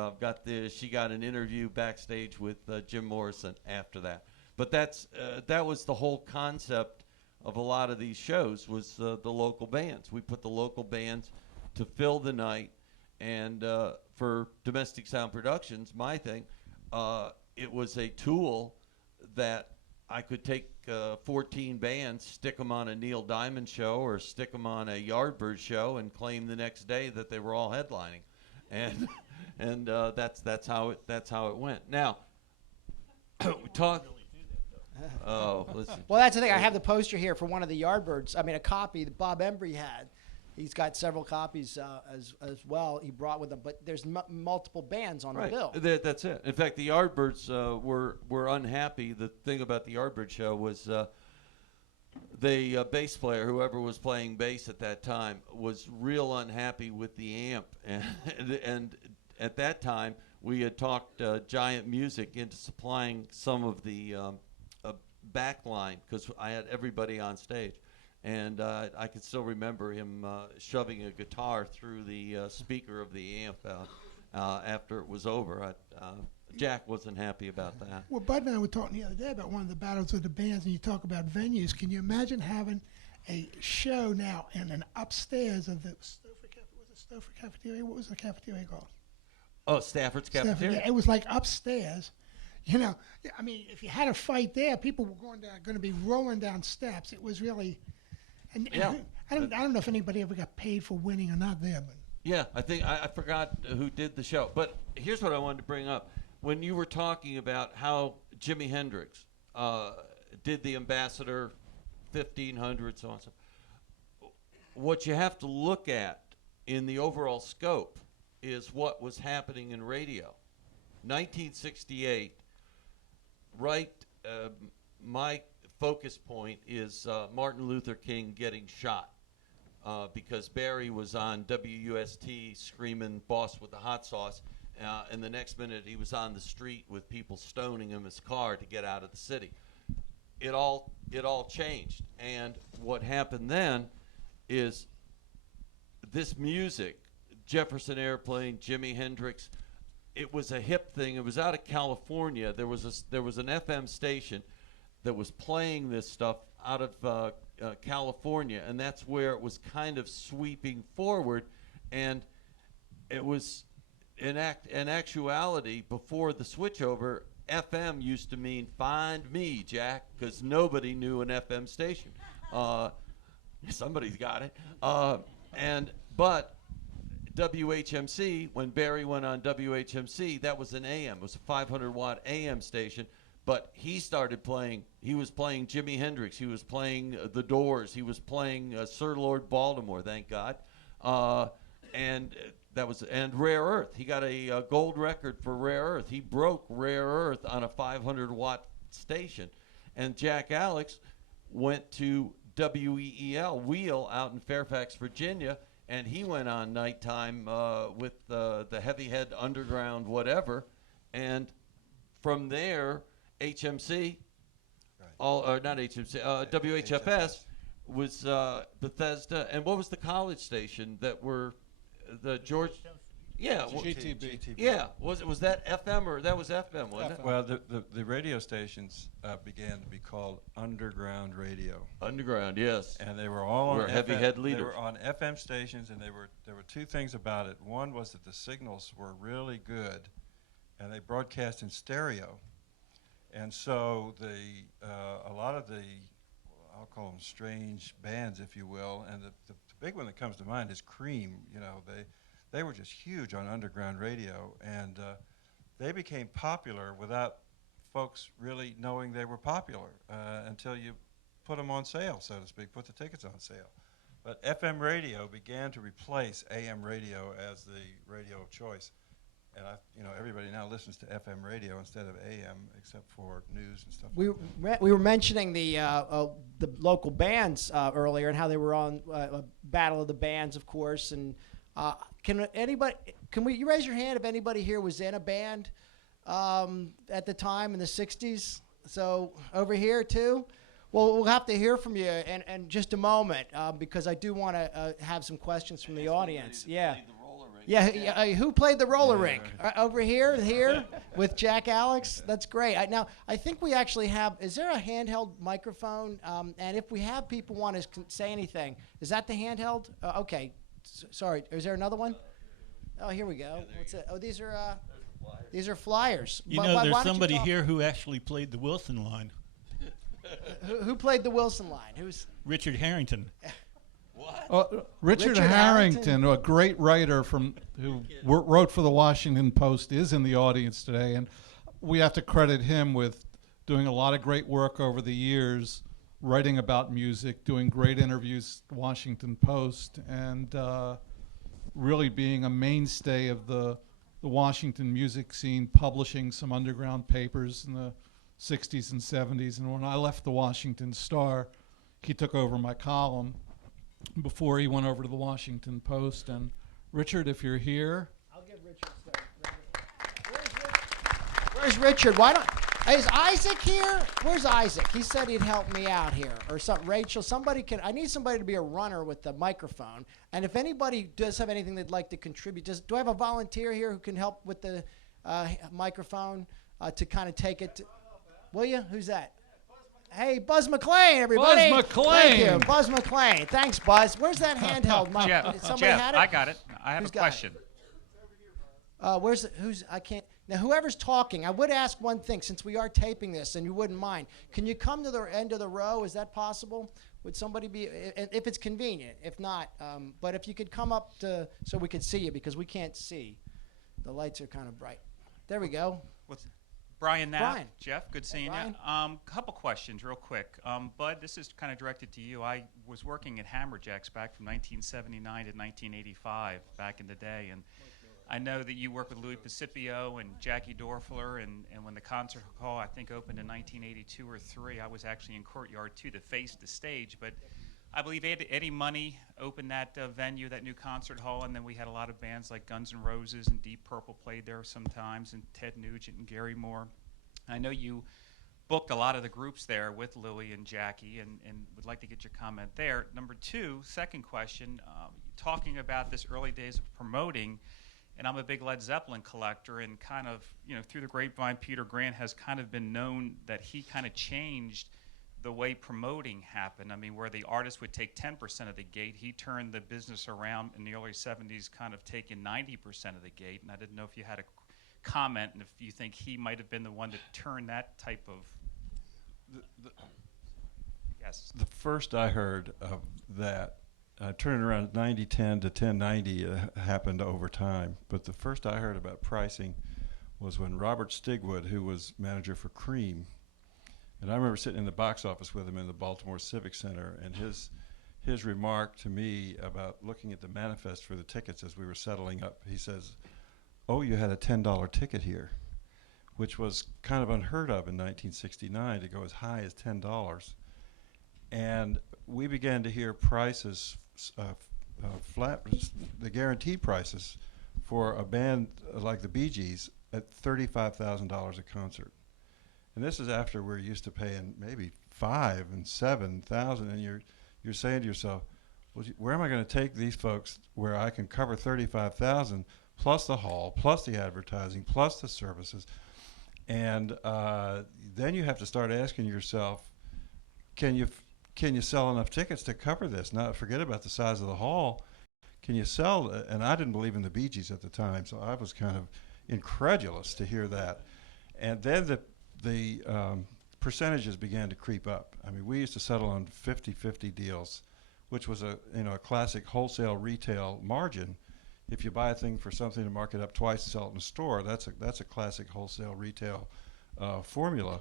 she got an interview backstage with Jim Morrison after that. But that was the whole concept of a lot of these shows, was the local bands. We put the local bands to fill the night, and for Domestic Sound Productions, my thing, it was a tool that I could take 14 bands, stick them on a Neil Diamond show or stick them on a Yardbird show, and claim the next day that they were all headlining, and that's how it went. Now, we talk. Oh, listen. Well, that's the thing. I have the poster here for one of the Yardbirds. I mean, a copy that Bob Embry had. He's got several copies as well. He brought with him, but there's multiple bands on the bill. That's it. In fact, the Yardbirds were unhappy. The thing about the Yardbird show was the bass player, whoever was playing bass at that time, was real unhappy with the amp, and at that time we had talked Giant Music into supplying some of the backline, because I had everybody on stage. And I can still remember him shoving a guitar through the speaker of the amp after it was over. Jack wasn't happy about that. Well, Bud and I were talking the other day about one of the battles of the bands, and you talk about venues. Can you imagine having a show now in an upstairs of the Stafford Cafeteria? What was the cafeteria called? Oh, Stafford's Cafeteria? Yeah, it was like upstairs. You know, I mean, if you had a fight there, people were going to be rolling down steps. It was really... And yeah. I don't know if anybody ever got paid for winning or not there, but yeah, I think I forgot who did the show. But here's what I wanted to bring up: when you were talking about how Jimi Hendrix did the Ambassador 1500, so on, so what you have to look at in the overall scope is what was happening in radio. 1968, right? My focus point is Martin Luther King getting shot because Barry was on WUST screaming "Boss with the hot sauce," and the next minute he was on the street with people stoning him his car to get out of the city. It all changed, and what happened then is this music, Jefferson Airplane, Jimi Hendrix. It was a hip thing. It was out of California. There was an FM station that was playing this stuff out of California, and that's where it was kind of sweeping forward. And it was, in actuality, before the switchover, FM used to mean "find me, Jack," because nobody knew an FM station. Somebody's got it. But WHMC, when Barry went on WHMC, that was an AM. It was a 500-watt AM station. But he started playing. He was playing Jimi Hendrix. He was playing the Doors. He was playing Sir Lord Baltimore. Thank God. And Rare Earth. He got a gold record for Rare Earth. He broke Rare Earth on a 500-watt station. And Jack Alex went to WEEL Wheel out in Fairfax, Virginia, and he went on nighttime with the Heavyhead Underground whatever, and from there. HMC, or not HMC, WHFS was Bethesda, and what was the college station that were the George? Yeah, GTB. Yeah, was that FM or that was FM, wasn't it? Well, the radio stations began to be called underground radio. Underground, yes. And they were all on heavy-head leaders. They were on FM stations, and there were two things about it. One was that the signals were really good, and they broadcast in stereo. And so a lot of the, I'll call them strange bands, if you will. And the big one that comes to mind is Cream. You know, they were just huge on underground radio, and they became popular without folks really knowing they were popular until you put them on sale, so to speak, put the tickets on sale. But FM radio began to replace AM radio as the radio of choice. And everybody now listens to FM radio instead of AM, except for news and stuff. We were mentioning the local bands earlier and how they were on Battle of the Bands, of course. And can you raise your hand if anybody here was in a band at the time in the '60s? So over here too. Well, we'll have to hear from you in just a moment because I do want to have some questions from the audience. Yeah. Yeah, who played the roller rink? Over here with Jack Alex? That's great. Now, I think we actually have, is there a handheld microphone? And if we have people want to say anything, is that the handheld? Okay, sorry, is there another one? Oh, here we go. What's it? Oh, these are flyers. You know, there's somebody here who actually played the Wilson line. Who played the Wilson line? Who's Richard Harrington. What? Richard Harrington, a great writer who wrote for the Washington Post, is in the audience today, and we have to credit him with doing a lot of great work over the years, writing about music, doing great interviews at the Washington Post, and really being a mainstay of the Washington music scene, publishing some underground papers in the 60s and 70s. And when I left the Washington Star, he took over my column before he went over to the Washington Post. And Richard, if you're here. I'll give Richard stuff. Where's Richard? Is Isaac here? Where's Isaac? He said he'd help me out here or something. Rachel, I need somebody to be a runner with the microphone. And if anybody does have anything they'd like to contribute, do I have a volunteer here who can help with the microphone to kind of take it? Will you? Who's that? Hey, Buzz McLean, everybody. Buzz McLean. Thank you, Buzz McLean. Thanks, Buzz. Where's that handheld mic? Jeff, Had it? I got it. I have Who's a question. Now, whoever's talking, I would ask one thing, since we are taping this and you wouldn't mind. Can you come to the end of the row? Is that possible? Would somebody be, if it's convenient, if not, but if you could come up so we could see you, because we can't see. The lights are kind of bright. There we go. Brian Knapp. Brian. Jeff, good seeing Brian. you. Couple questions real quick. Bud, this is kind of directed to you. I was working at Hammerjacks back from 1979 to 1985 back in the day, and I know that you worked with Louis Pacipio and Jackie Dorfler, and when the concert hall, I think, opened in 1982 or 3, I was actually in Courtyard 2 to face the stage, but I believe Eddie Money opened that venue, that new concert hall, and then we had a lot of bands like Guns N' Roses and Deep Purple played there sometimes, and Ted Nugent and Gary Moore. I know you booked a lot of the groups there with Louie and Jackie, and would like to get your comment there. Number 2, second question, talking about this early days of promoting, and I'm a big Led Zeppelin collector, and kind of, through the grapevine, Peter Grant has kind of been known that he kind of changed the way promoting happened. I mean, where the artist would take 10% of the gate, he turned the business around in the early 70s, kind of taking 90% of the gate. And I didn't know if you had a comment and if you think he might have been the one to turn that type of. Yes. The first I heard of that, turning around 90-10 to 10-90 happened over time. But the first I heard about pricing was when Robert Stigwood, who was manager for Cream, and I remember sitting in the box office with him in the Baltimore Civic Center, and his remark to me about looking at the manifest for the tickets as we were settling up, he says, "Oh, you had a $10 ticket here," which was kind of unheard of in 1969 to go as high as $10. And we began to hear prices, flat, the guaranteed prices for a band like the Bee Gees at $35,000 a concert. And this is after we're used to paying maybe $5,000 and $7,000, and you're saying to yourself, well, where am I going to take these folks where I can cover $35,000 plus the hall, plus the advertising, plus the services? And then you have to start asking yourself, can you sell enough tickets to cover this? Not forget about the size of the hall. Can you sell? And I didn't believe in the Bee Gees at the time, so I was kind of incredulous to hear that. And then the percentages began to creep up. I mean, we used to settle on 50-50 deals, which was a classic wholesale retail margin. If you buy a thing for something to mark it up twice and sell it in a store, that's a classic wholesale retail formula.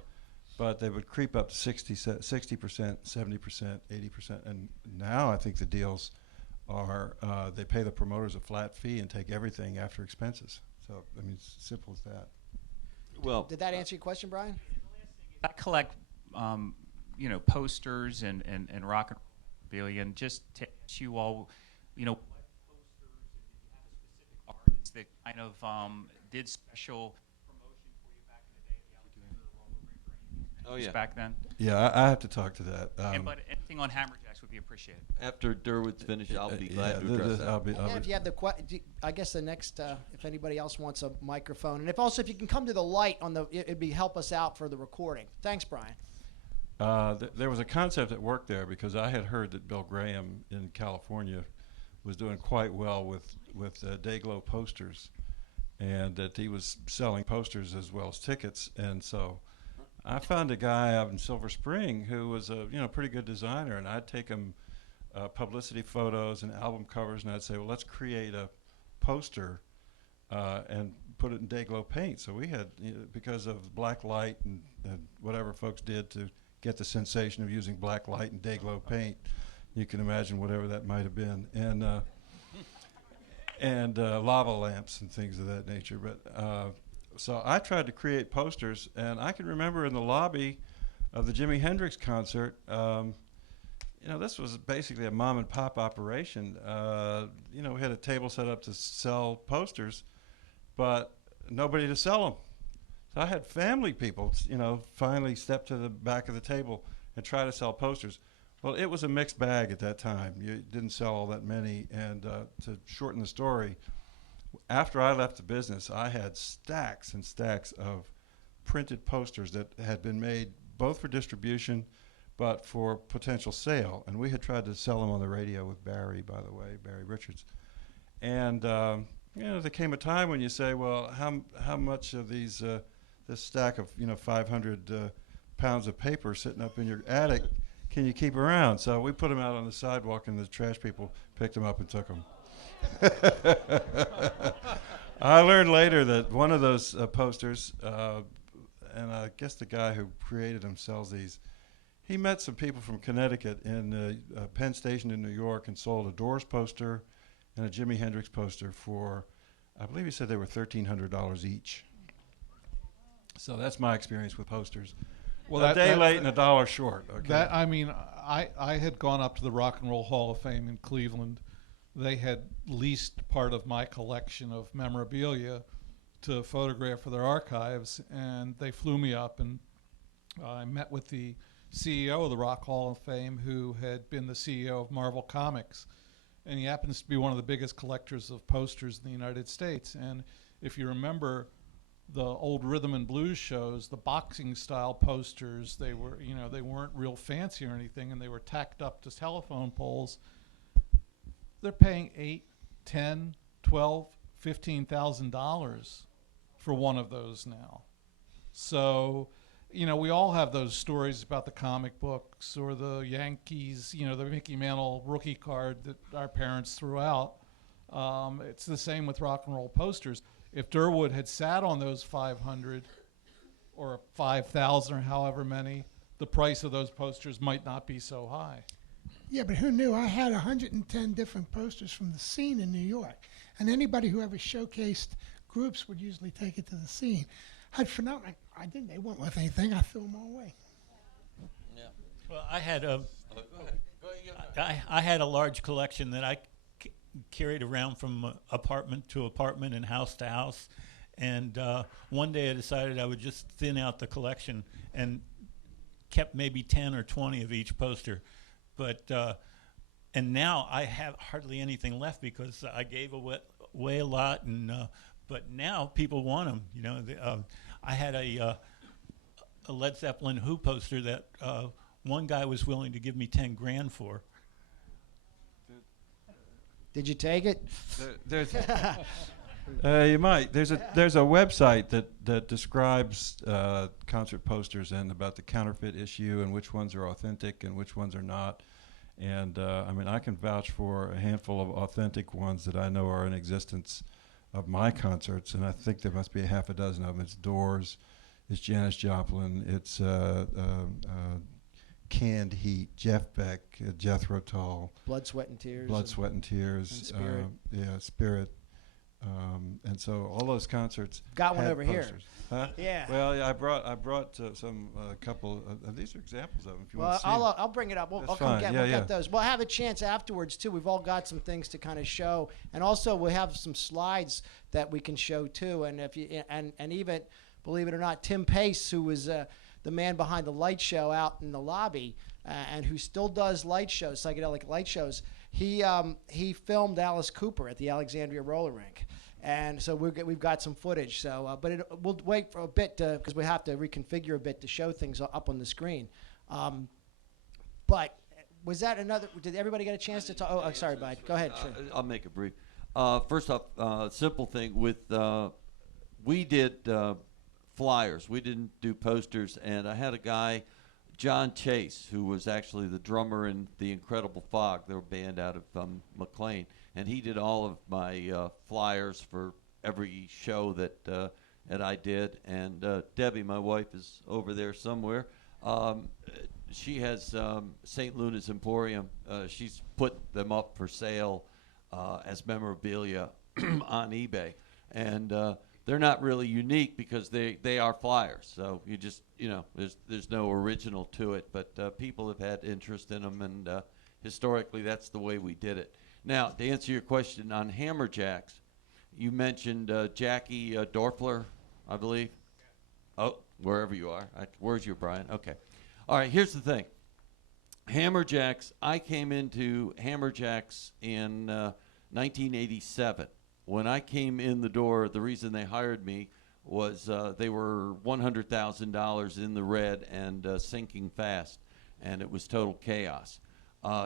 But they would creep up to 60%, 70%, 80%, and now I think the deals are they pay the promoters a flat fee and take everything after expenses. So I mean, it's simple as that. Well, Did that answer your question, Brian? I collect, posters and rock and roll memorabilia, and just to ask you all, what posters, and did you have a specific artist that kind of did special promotion for you back in the day, the Alexander or Oh, yeah. back then? Yeah, I have to talk to that. But anything on Hammerjacks would be appreciated. after Durwood's finished, I'll be glad to address that. I'll be And if you have the I guess the next, if anybody else wants a microphone, and if you can come to the light on it'd be help us out for the recording. Thanks, Brian. There was a concept that worked there because I had heard that Bill Graham in California was doing quite well with Dayglow posters, and that he was selling posters as well as tickets. And so I found a guy out in Silver Spring who was a pretty good designer, and I'd take him publicity photos and album covers, and I'd say, well, let's create a poster and put it in Dayglow paint. So we had, because of black light and whatever folks did to get the sensation of using black light and Dayglow paint, you can imagine whatever that might have been, and lava lamps and things of that nature. But so I tried to create posters, and I can remember in the lobby of the Jimi Hendrix concert, this was basically a mom and pop operation. We had a table set up to sell posters, but nobody to sell them. So I had family people, finally step to the back of the table and try to sell posters. Well, it was a mixed bag at that time. You didn't sell all that many, and to shorten the story, after I left the business, I had stacks and stacks of printed posters that had been made both for distribution but for potential sale. And we had tried to sell them on the radio with Barry, by the way, Barry Richards. And there came a time when you say, well, how much of these this stack of 500 pounds of paper sitting up in your attic can you keep around? So we put them out on the sidewalk, and the trash people picked them up and took them. I learned later that one of those posters, and I guess the guy who created them sells these, he met some people from Connecticut in Penn Station in New York and sold a Doors poster and a Jimi Hendrix poster for, I believe he said they were $1,300 each. So that's my experience with posters. Well, a day late and $1 short. Okay. I had gone up to the Rock and Roll Hall of Fame in Cleveland. They had leased part of my collection of memorabilia to photograph for their archives, and they flew me up, and I met with the CEO of the Rock Hall of Fame, who had been the CEO of Marvel Comics, and he happens to be one of the biggest collectors of posters in the United States. And if you remember the old rhythm and blues shows, the boxing style posters, they were, they weren't real fancy or anything, and they were tacked up to telephone poles. They're paying $8, $10, $12, $15,000 for one of those now. So, we all have those stories about the comic books or the Yankees, the Mickey Mantle rookie card that our parents threw out. It's the same with rock and roll posters. If Durwood had sat on those 500 or 5,000 or however many, the price of those posters might not be so high. Yeah, but who knew? I had 110 different posters from the scene in New York, and anybody who ever showcased groups would usually take it to the scene. I'd found I didn't. They weren't worth anything. I threw them all away. Yeah. Well, I had a Go ahead. I had a large collection that I carried around from apartment to apartment and house to house. And one day I decided I would just thin out the collection and kept maybe 10 or 20 of each poster. But and now I have hardly anything left because I gave away a lot. And but now people want them. I had a Led Zeppelin Who poster that one guy was willing to give me 10 grand for. Did you take it? You might. There's a website that describes concert posters and about the counterfeit issue and which ones are authentic and which ones are not. And I mean, I can vouch for a handful of authentic ones that I know are in existence of my concerts, and I think there must be a half a dozen of them. It's Doors, it's Janis Joplin, it's Canned Heat, Jeff Beck, Jethro Tull, Blood, Sweat, and Tears. Blood, Sweat, and Tears, Spirit. Spirit. And so all those concerts Got one had over here. posters. Huh? Yeah. Well, yeah, I brought some couple. These are examples of them. If you Well, want to see I'll bring it up. That's I'll come fine. get, Yeah, we'll yeah. get those. We'll have a chance afterwards too. We've all got some things to kind of show, and also we'll have some slides that we can show too. And if you and even believe it or not, Tim Pace, who was the man behind the light show out in the lobby, and who still does light shows, psychedelic light shows. He filmed Alice Cooper at the Alexandria Roller Rink. And so we've got some footage. So, but we'll wait for a bit because we have to reconfigure a bit to show things up on the screen. But was that another? Did everybody get a chance to talk? Oh, sorry, Bud. Go ahead. Sure. I'll make it brief. First off, simple thing with we did flyers. We didn't do posters, and I had a guy, John Chase, who was actually the drummer in the Incredible Fog. They were a band out of McLean. And he did all of my flyers for every show that I did. And Debbie, my wife, is over there somewhere. She has St. Luna's Emporium. She's put them up for sale as memorabilia on eBay. And they're not really unique because they are flyers. So you just, there's no original to it. But people have had interest in them, and historically that's the way we did it. Now, to answer your question on Hammerjacks, you mentioned Jackie Dorfler, I believe. Oh, wherever you are. Where's you, Brian? Okay. All right, here's the thing. Hammerjacks, I came into Hammerjacks in 1987. When I came in the door, the reason they hired me was they were $100,000 in the red and sinking fast, and it was total chaos.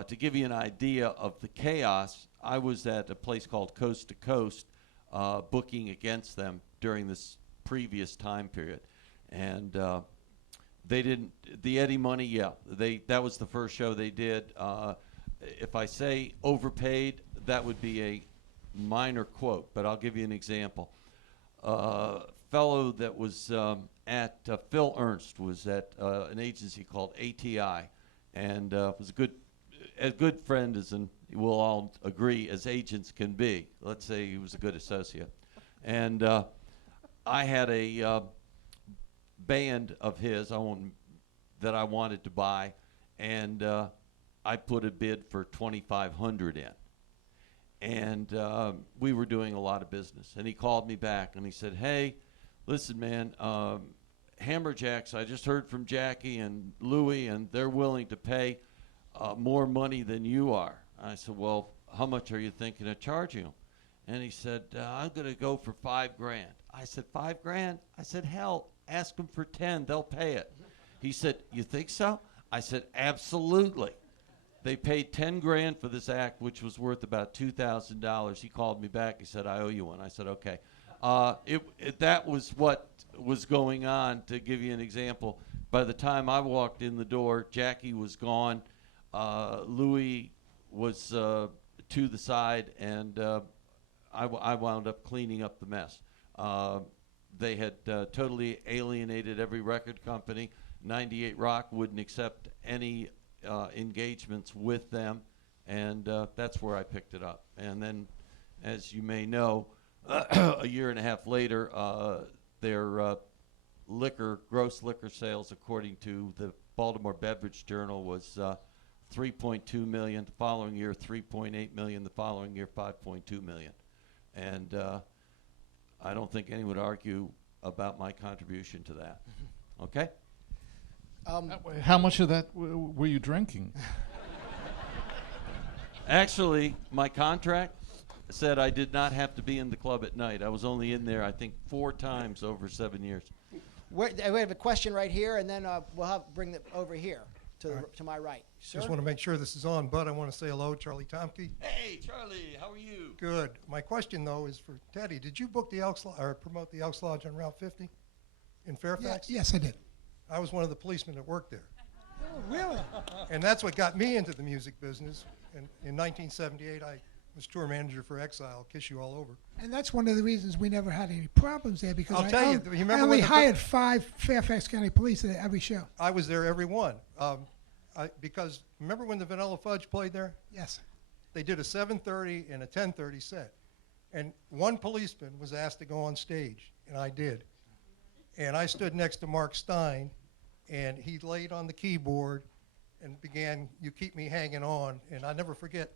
To give you an idea of the chaos, I was at a place called Coast to Coast booking against them during this previous time period. And they didn't, the Eddie money, yeah, that was the first show they did. If I say overpaid, that would be a minor quote, but I'll give you an example. Fellow that was at Phil Ernst was at an agency called ATI, and was a good friend, as we'll all agree, as agents can be. Let's say he was a good associate. And I had a band of his that I wanted to buy, and I put a bid for $2,500 in. And we were doing a lot of business. And he called me back, and he said, hey, listen, man, Hammerjacks, I just heard from Jackie and Louie, and they're willing to pay more money than you are. I said, well, how much are you thinking of charging them? And he said, I'm going to go for $5,000. I said, $5,000? I said, hell, ask them for 10. They'll pay it. He said, you think so? I said, absolutely. They paid $10,000 for this act, which was worth about $2,000. He called me back. He said, I owe you one. I said, okay. That was what was going on. To give you an example, by the time I walked in the door, Jackie was gone. Louis was to the side, and I wound up cleaning up the mess. They had totally alienated every record company. 98 Rock wouldn't accept any engagements with them, and that's where I picked it up. And then, as you may know, a year and a half later, their gross liquor sales, according to the Baltimore Beverage Journal, was $3.2 million. The following year, $3.8 million. The following year, $5.2 million. And I don't think anyone would argue about my contribution to that. Okay? How much of that were you drinking? Actually, my contract said I did not have to be in the club at night. I was only in there, I think, 4 times over 7 years. We have a question right here, and then we'll bring it over here. to my right. Sir? Just want to make sure this is on. Bud, I want to say hello, Charlie Tomke. Hey, Charlie, how are you? Good. My question, though, is for Teddy. Did you book the Elks or promote the Elks Lodge on Route 50 in Fairfax? Yes, I did. I was one of the policemen that worked there. Oh, really? And that's what got me into the music business. And in 1978, I was tour manager for Exile, Kiss You All Over. And that's one of the reasons we never had any problems there, because I'll tell you, you remember I when only the hired 5 Fairfax County police at every show. I was there every one. Because remember when the Vanilla Fudge played there? Yes. They did a 7:30 and a 10:30 set. And one policeman was asked to go on stage, and I did. And I stood next to Mark Stein, and he laid on the keyboard and began You Keep Me Hanging On. And I never forget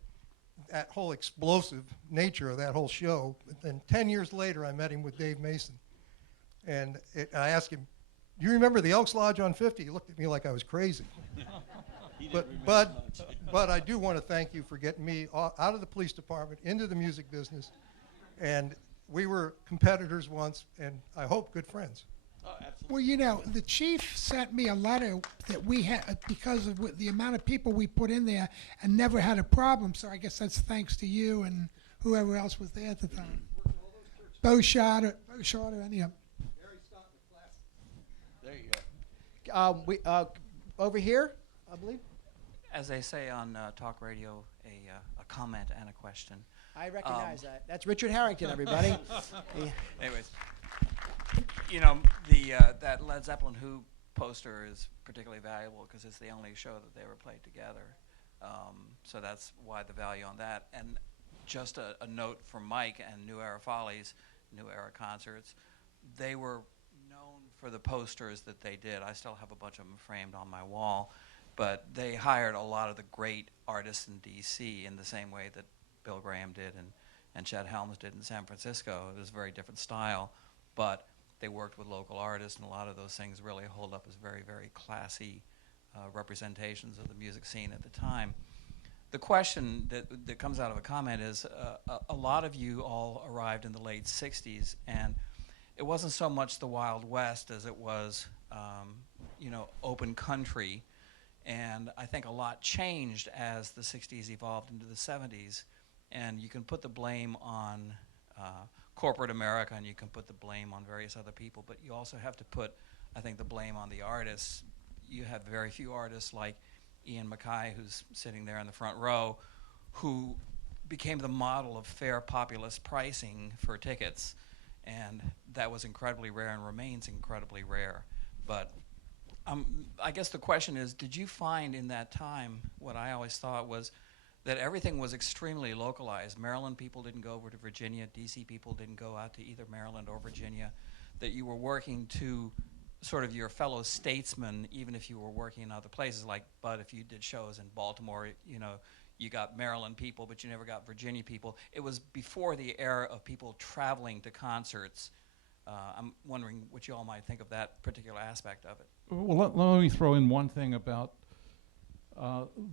that whole explosive nature of that whole show. But then 10 years later, I met him with Dave Mason. And I asked him, do you remember the Elks Lodge on 50? He looked at me like I was crazy. But I do want to thank you for getting me out of the police department into the music business. And we were competitors once, and I hope good friends. Oh, absolutely. Well, you know, the chief sent me a letter that we had because of the amount of people we put in there and never had a problem. So I guess that's thanks to you and whoever else was there at the time. Bo Schroeder, any of them. There you go. Over here, I believe. As they say on talk radio, a comment and a question. I recognize that. That's Richard Harrington, everybody. Yeah. Anyways, you know, that Led Zeppelin Who poster is particularly valuable because it's the only show that they ever played together. So that's why the value on that. And just a note from Mike and New Era Follies, New Era Concerts, they were known for the posters that they did. I still have a bunch of them framed on my wall. But they hired a lot of the great artists in D.C. in the same way that Bill Graham did and Chet Helms did in San Francisco. It was a very different style, but they worked with local artists, and a lot of those things really hold up as very, very classy representations of the music scene at the time. The question that comes out of a comment is a lot of you all arrived in the late 60s, and it wasn't so much the Wild West as it was, open country. And I think a lot changed as the 60s evolved into the 70s. And you can put the blame on corporate America, and you can put the blame on various other people, but you also have to put, I think, the blame on the artists. You have very few artists like Ian Mackay, who's sitting there in the front row, who became the model of fair populist pricing for tickets. And that was incredibly rare and remains incredibly rare. But I guess the question is, did you find in that time what I always thought was that everything was extremely localized? Maryland people didn't go over to Virginia. D.C. people didn't go out to either Maryland or Virginia. That you were working to sort of your fellow statesmen, even if you were working in other places. Like, Bud, if you did shows in Baltimore, you got Maryland people, but you never got Virginia people. It was before the era of people traveling to concerts. I'm wondering what you all might think of that particular aspect of it. Well, let me throw in one thing about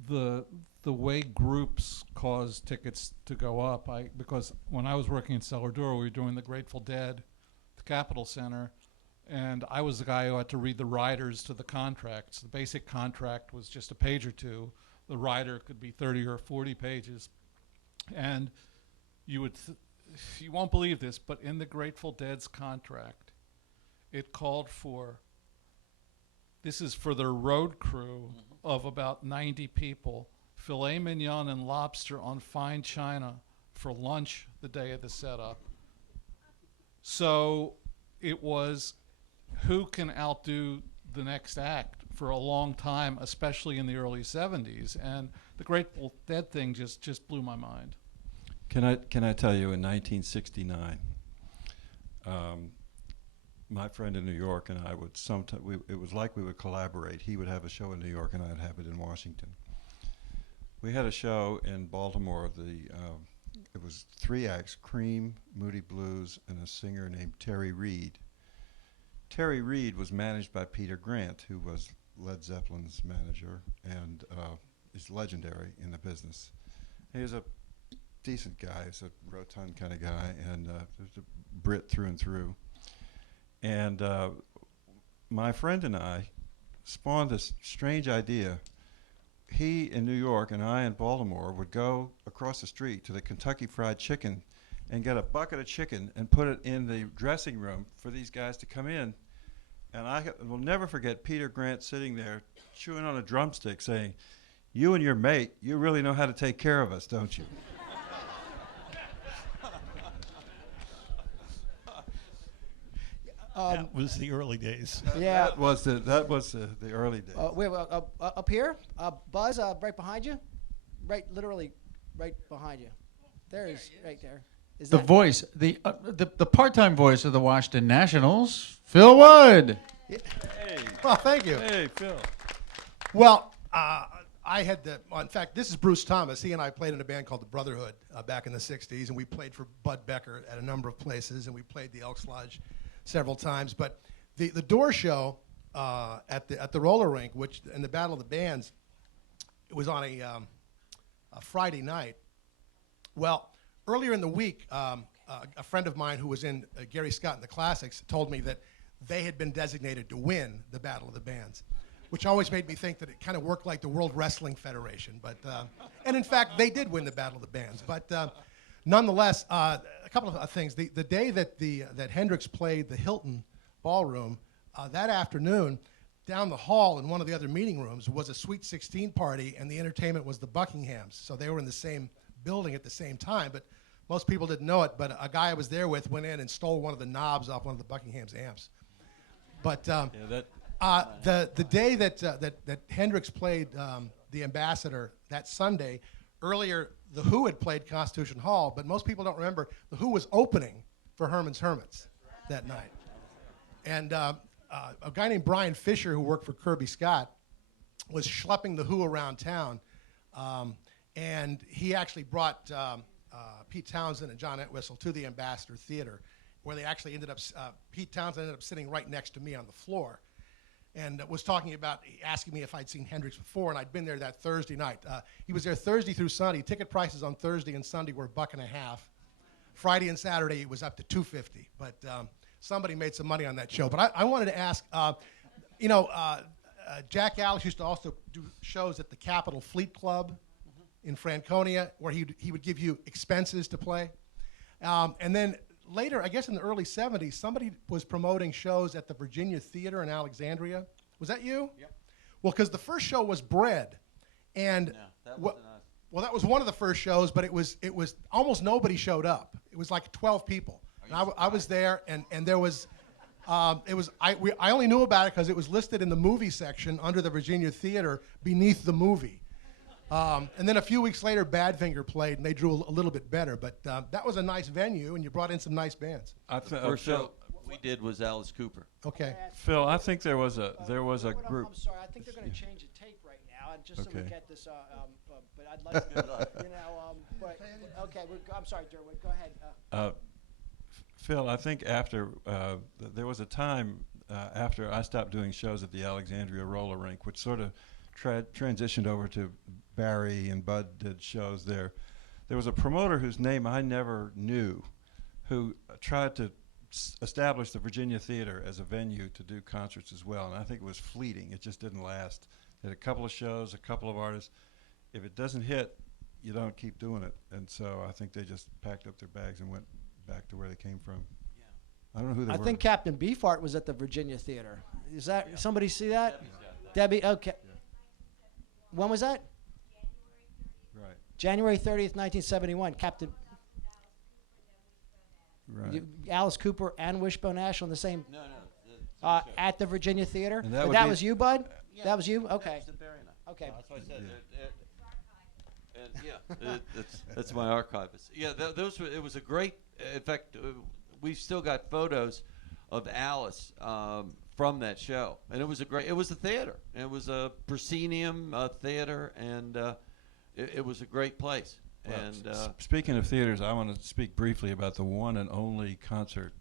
the way groups cause tickets to go up. Because when I was working in Cellar Door, we were doing the Grateful Dead at the Capitol Center, and I was the guy who had to read the riders to the contracts. The basic contract was just a page or two. The rider could be 30 or 40 pages, and you would. You won't believe this, but in the Grateful Dead's contract, it called for, this is for their road crew of about 90 people, filet mignon and lobster on fine china for lunch the day of the setup. So it was who can outdo the next act for a long time, especially in the early 70s. And the Grateful Dead thing just blew my mind. Can I tell you, in 1969, my friend in New York and I would sometimes, it was like we would collaborate. He would have a show in New York and I'd have it in Washington. We had a show in Baltimore. It was 3 acts: Cream, Moody Blues, and a singer named Terry Reid. Terry Reid was managed by Peter Grant, who was Led Zeppelin's manager and is legendary in the business. He was a decent guy. He's a rotund kind of guy, and a Brit through and through. And my friend and I spawned this strange idea he in New York and I in Baltimore would go across the street to the Kentucky Fried Chicken and get a bucket of chicken and put it in the dressing room for these guys to come in. And I will never forget Peter Grant sitting there chewing on a drumstick saying, "You and your mate, you really know how to take care of us, don't you?" That was the early days. Yeah. That was the early days. Wait, up here, Buzz, right behind you, literally right behind you. There is right there. Is The that voice, the part-time voice of the Washington Nationals, Phil Wood. Hey, Well, thank you. hey, Phil. Well, I had in fact, this is Bruce Thomas. He and I played in a band called the Brotherhood back in the 60s, and we played for Bud Becker at a number of places, and we played the Elks Lodge several times. But the door show at the roller rink, which in the Battle of the Bands, it was on a Friday night. Well, earlier in the week, a friend of mine who was in Gary Scott and the Classics told me that they had been designated to win the Battle of the Bands, which always made me think that it kind of worked like the World Wrestling Federation. But and in fact, they did win the Battle of the Bands. But nonetheless, a couple of things. The day that Hendrix played the Hilton Ballroom, that afternoon, down the hall in one of the other meeting rooms was a Sweet 16 party, and the entertainment was the Buckinghams. So they were in the same building at the same time, but most people didn't know it. But a guy I was there with went in and stole one of the knobs off one of the Buckingham's amps. But the day that Hendrix played the Ambassador that Sunday, earlier the Who had played Constitution Hall, but most people don't remember the Who was opening for Herman's Hermits that night. And a guy named Brian Fisher, who worked for Kirby Scott, was schlepping the Who around town, and he actually brought Pete Townsend and John Entwistle to the Ambassador Theater, where they actually ended up, Pete Townsend ended up sitting right next to me on the floor, and was talking about, asking me if I'd seen Hendrix before, and I'd been there that Thursday night. He was there Thursday through Sunday. Ticket prices on Thursday and Sunday were $1.50. Friday and Saturday it was up to $2.50, but somebody made some money on that show. But I wanted to ask, Jack Alice used to also do shows at the Capitol Fleet Club in Franconia, where he would give you expenses to play. And then later, I guess in the early 70s, somebody was promoting shows at the Virginia Theater in Alexandria. Was that you? Yep. Well, because the first show was Bread. And No, that wasn't us. well, that was one of the first shows, but it was almost nobody showed up. It was like 12 people. And I was there, and there was, I only knew about it because it was listed in the movie section under the Virginia Theater beneath the movie. And then a few weeks later, Badfinger played, and they drew a little bit better. But that was a nice venue, and you brought in some nice bands. First show we did was Alice Cooper. Okay. Phil, I think there was a group. I'm sorry. I think they're going to change the tape right now, and just so we Okay. get this. But I'd like to, But okay. I'm sorry, Durwood. Go ahead. Phil, I think after there was a time after I stopped doing shows at the Alexandria roller rink, which sort of transitioned over to Barry and Bud did shows there. There was a promoter whose name I never knew, who tried to establish the Virginia Theater as a venue to do concerts as well, and I think it was fleeting. It just didn't last. They had a couple of shows, a couple of artists. If it doesn't hit, you don't keep doing it. And so I think they just packed up their bags and went back to where they came from. Yeah. I don't know who they I were. think Captain Beefheart was at the Virginia Theater. Is that somebody see that? Debbie. Okay. When was that? Right. January 30th, 1971. Captain Right. Alice Cooper and Wishbone Ash on the same No. at the Virginia Theater. And that But would that be- was you, Bud. Yeah, That was you. Okay. That was Barry and I. Okay. That's what I said. Yeah. That's my archivist. Yeah, those were. It was a great. In fact, we've still got photos of Alice from that show, and it was a great. It was a theater. It was a proscenium theater, and it was a great place. Well, And speaking of theaters, I want to speak briefly about the one and only concert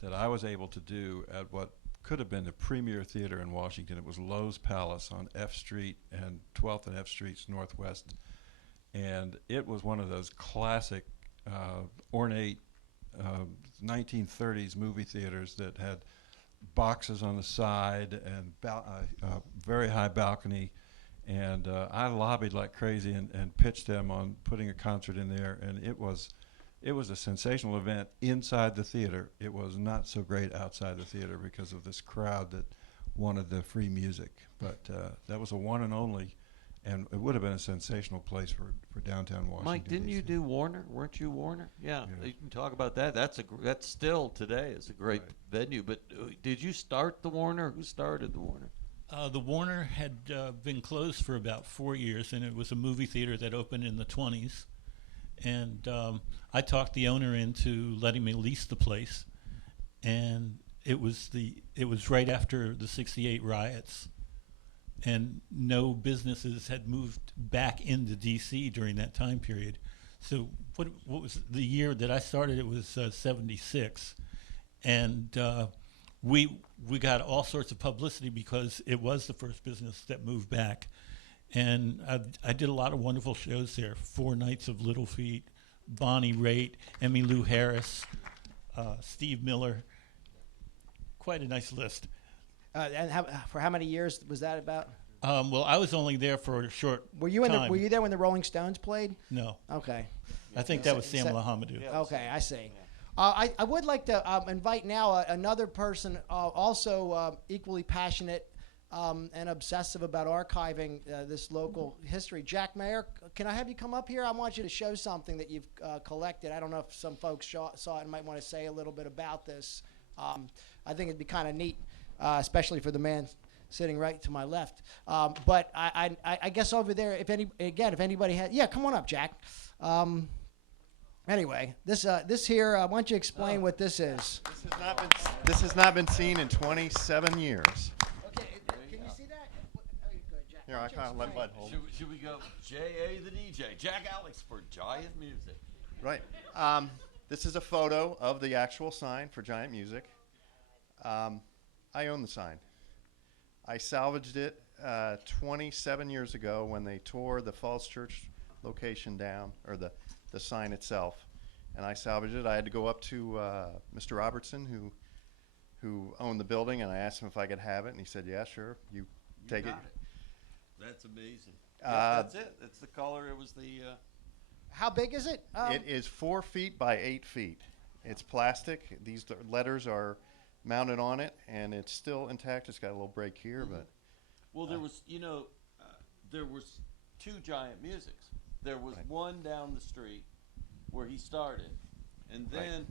that I was able to do at what could have been the premier theater in Washington. It was Lowe's Palace on F Street and 12th and F Streets Northwest. And it was one of those classic, ornate 1930s movie theaters that had boxes on the side and very high balcony. And I lobbied like crazy and pitched them on putting a concert in there, and it was a sensational event inside the theater. It was not so great outside the theater because of this crowd that wanted the free music. But that was a one and only, and it would have been a sensational place for downtown Washington. Mike, didn't you DC. do Warner? Weren't you Warner? Yeah, Yeah. you can talk about that. That's still today is a great venue. But did you start the Warner? Who started the Warner? The Warner had been closed for about 4 years, and it was a movie theater that opened in the 20s. And I talked the owner into letting me lease the place, and it was right after the '68 riots, and no businesses had moved back into D.C. during that time period. So what was the year that I started? It was '76, and we got all sorts of publicity because it was the first business that moved back. And I did a lot of wonderful shows there. 4 Nights of Little Feet, Bonnie Raitt, Emmylou Harris, Steve Miller. Quite a nice list. And for how many years was that about? Well, I was only there for a short Were you time. Were you there when the Rolling Stones played? No. Okay. I think that was Sam Lahamadou. Okay, I see. I would like to invite now another person also equally passionate and obsessive about archiving this local history. Jack Mayer, can I have you come up here? I want you to show something that you've collected. I don't know if some folks saw it and might want to say a little bit about this. I think it'd be kind of neat, especially for the man sitting right to my left. But I guess over there, if anybody has, yeah, come on up, Jack. Anyway, this here, why don't you explain what this is? This has not been seen in 27 years. Okay, can you see that? Oh, you're good, Jack. Here, I kind of let Bud hold. Should we go J.A. the DJ, Jack Alex for Giant Music? Right. This is a photo of the actual sign for Giant Music. I own the sign. I salvaged it 27 years ago when they tore the Falls Church location down, or the sign itself, and I salvaged it. I had to go up to Mr. Robertson, who owned the building, and I asked him if I could have it, and he said, "Yeah, sure, you take it." That's amazing. That's it. It's the color. It was the. How big is it? It is 4 feet by 8 feet. It's plastic. These letters are mounted on it, and it's still intact. It's got a little break here, but. Well, there was, there was 2 Giant Musics. There was one down the street where he started, and then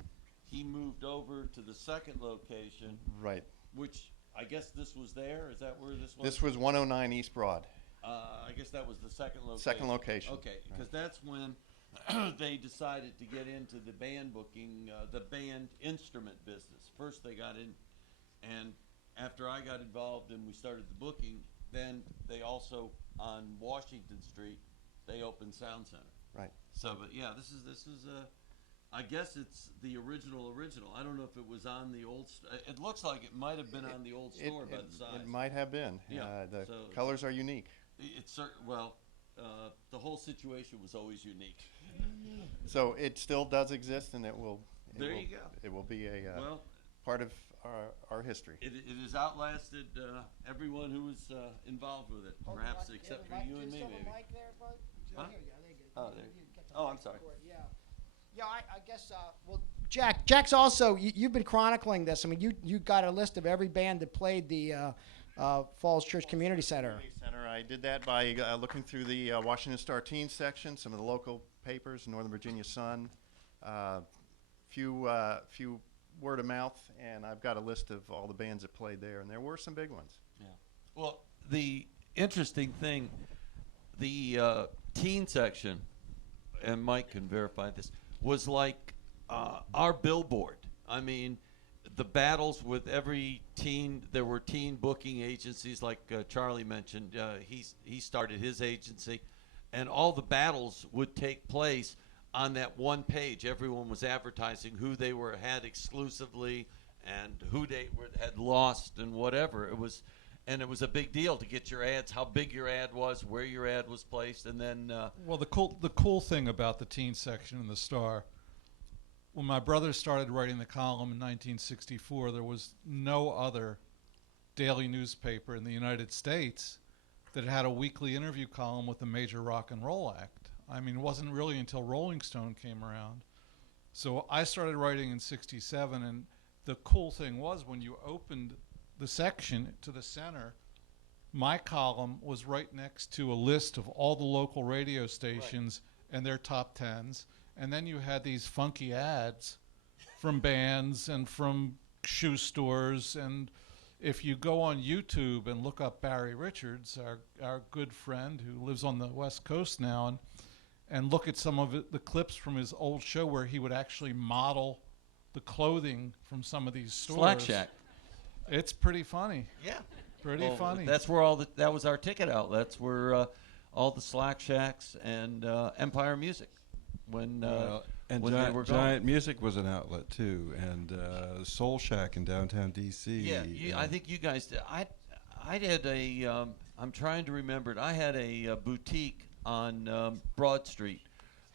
he moved over to the second location. Right. Which I guess this was there. Is that where this was? This was 109 East Broad. I guess that was the second location. Second location. Okay, because that's when they decided to get into the band booking, the band instrument business. First they got in, and after I got involved and we started the booking, then they also, on Washington Street, they opened Sound Center. Right. So, but yeah, this is I guess it's the original. I don't know if it was on the old. It looks like it might have been on the old store by the size. It might have been. Yeah. The colors are unique. It's the whole situation was always unique. So it still does exist, and it will. There you go. It will be a part of our history. It has outlasted everyone who was involved with it, perhaps except for you and me, maybe. Huh? Oh, there. Oh, I'm sorry. Yeah, I guess. Well, Jack's also. You've been chronicling this. I mean, you got a list of every band that played the Falls Church Community Center. I did that by looking through the Washington Star-Teen section, some of the local papers, Northern Virginia Sun, few word of mouth, and I've got a list of all the bands that played there, and there were some big ones. Yeah. Well, the interesting thing, the teen section, and Mike can verify this, was like our billboard. I mean, the battles with every teen, there were teen booking agencies like Charlie mentioned. He started his agency, and all the battles would take place on that one page. Everyone was advertising who they had exclusively and who they had lost and whatever. It was a big deal to get your ads, how big your ad was, where your ad was placed, and then. Well, the cool thing about the teen section in the Star, when my brother started writing the column in 1964, there was no other daily newspaper in the United States that had a weekly interview column with a major rock and roll act. I mean, it wasn't really until Rolling Stone came around. So I started writing in '67, and the cool thing was when you opened the section to the center, my column was right next to a list of all the local radio stations and their top tens. And then you had these funky ads from bands and from shoe stores. And if you go on YouTube and look up Barry Richards, our good friend who lives on the West Coast now, and look at some of the clips from his old show where he would actually model the clothing from some of these stores. Slack Shack. It's pretty funny. Yeah. Pretty funny. That's where that was our ticket outlets, were all the Slack Shacks and Empire Music. When and when they were Giant Music was an outlet too, and Soul Shack in downtown D.C. Yeah, I think you guys did. I did a. I'm trying to remember it. I had a boutique on Broad Street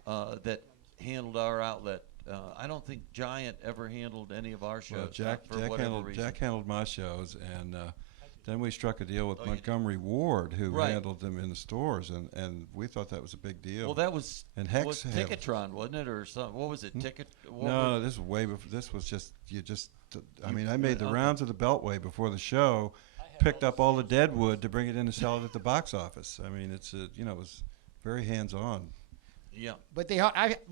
that handled our outlet. I don't think Giant ever handled any of our shows. Well, Jack handled my shows, and then we struck a deal with Montgomery Ward, who handled them in the stores, and we thought that was a big deal. Well, that was and Hex was Ticketron, wasn't it, or something? What was it? No, this was way before. This was just I mean, I made the rounds of the Beltway before the show, picked up all the deadwood to bring it in to sell it at the box office. I mean, it was very hands-on. Yeah, but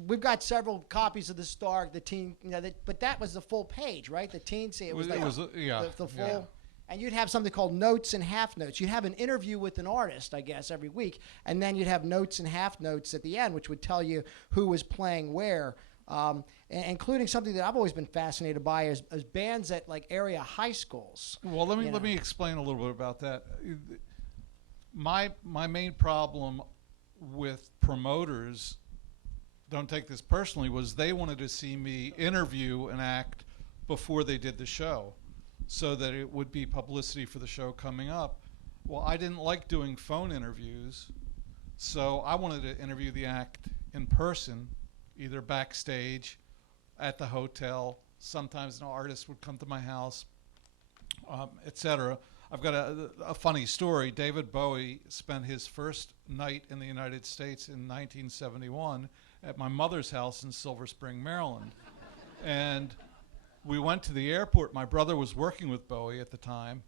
we've got several copies of the Star, the teen, but that was the full page, right? The teen, it was the full. Yeah. And you'd have something called notes and half notes. You'd have an interview with an artist, I guess, every week, and then you'd have notes and half notes at the end, which would tell you who was playing where, including something that I've always been fascinated by is bands at like area high schools. Well, let me explain a little bit about that. My main problem with promoters, don't take this personally, was they wanted to see me interview an act before they did the show, so that it would be publicity for the show coming up. Well, I didn't like doing phone interviews, so I wanted to interview the act in person, either backstage, at the hotel. Sometimes an artist would come to my house, etc. I've got a funny story. David Bowie spent his first night in the United States in 1971 at my mother's house in Silver Spring, Maryland. And we went to the airport. My brother was working with Bowie at the time,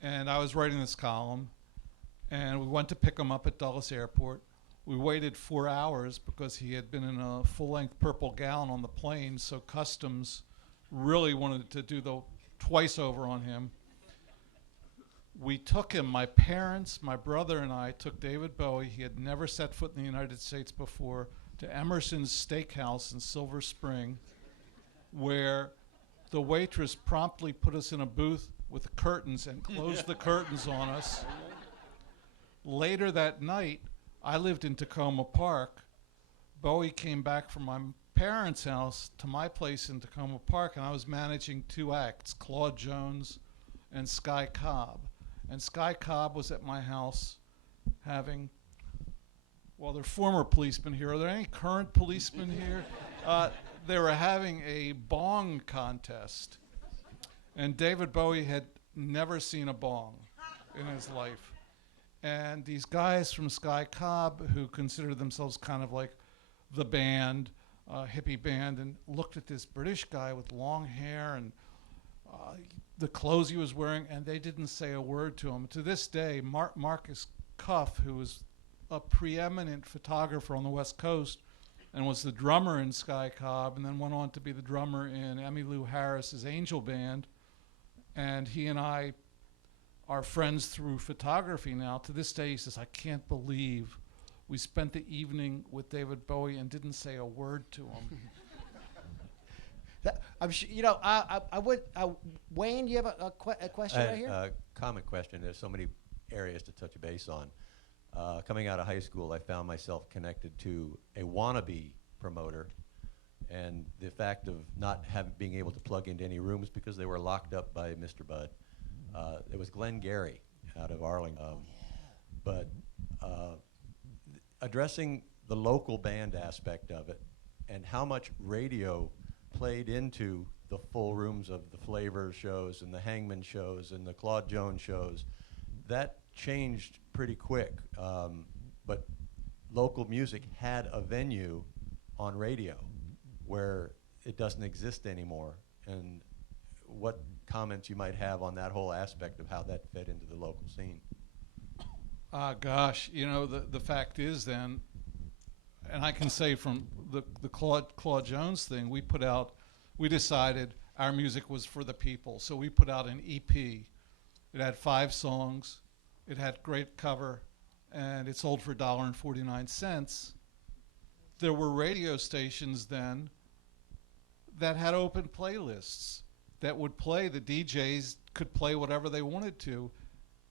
and I was writing this column. And we went to pick him up at Dulles Airport. We waited 4 hours because he had been in a full-length purple gown on the plane, so customs really wanted to do the twice over on him. We took him, my parents, my brother, and I took David Bowie. He had never set foot in the United States before, to Emerson's Steakhouse in Silver Spring, where the waitress promptly put us in a booth with the curtains and closed the curtains on us. Later that night, I lived in Tacoma Park. Bowie came back from my parents' house to my place in Tacoma Park, and I was managing two acts, Claude Jones and Sky Cobb. And Sky Cobb was at my house having, well, there are former policemen here. Are there any current policemen here? They were having a bong contest. And David Bowie had never seen a bong in his life. And these guys from Sky Cobb, who considered themselves kind of like the band, hippie band, and looked at this British guy with long hair and the clothes he was wearing, and they didn't say a word to him. To this day, Marcus Cuff, who was a preeminent photographer on the West Coast and was the drummer in Sky Cobb, and then went on to be the drummer in Emmylou Harris's Angel Band, and he and I are friends through photography now. To this day, he says, I can't believe we spent the evening with David Bowie and didn't say a word to him. I'm sure, I would, Wayne, do you have a question right here? A common question. There's so many areas to touch base on. Coming out of high school, I found myself connected to a wannabe promoter, and the fact of not being able to plug into any rooms because they were locked up by Mr. Bud. It was Glenn Gary out of Arlington. But addressing the local band aspect of it and how much radio played into the full rooms of the Flavor shows and the Hangman shows and the Claude Jones shows, that changed pretty quick. But local music had a venue on radio where it doesn't exist anymore. And what comments you might have on that whole aspect of how that fit into the local scene? Gosh, the fact is then, and I can say from the Claude Jones thing, we decided our music was for the people. So we put out an EP. It had 5 songs. It had great cover, and it sold for $1.49. There were radio stations then that had open playlists that would play. The DJs could play whatever they wanted to.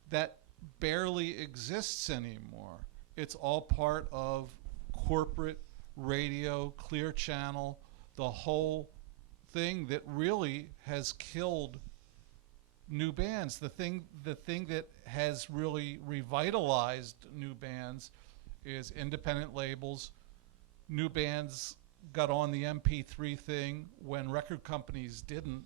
That barely exists anymore. It's all part of corporate radio, Clear Channel, the whole thing that really has killed new bands. The thing that has really revitalized new bands is independent labels. New bands got on the MP3 thing when record companies didn't,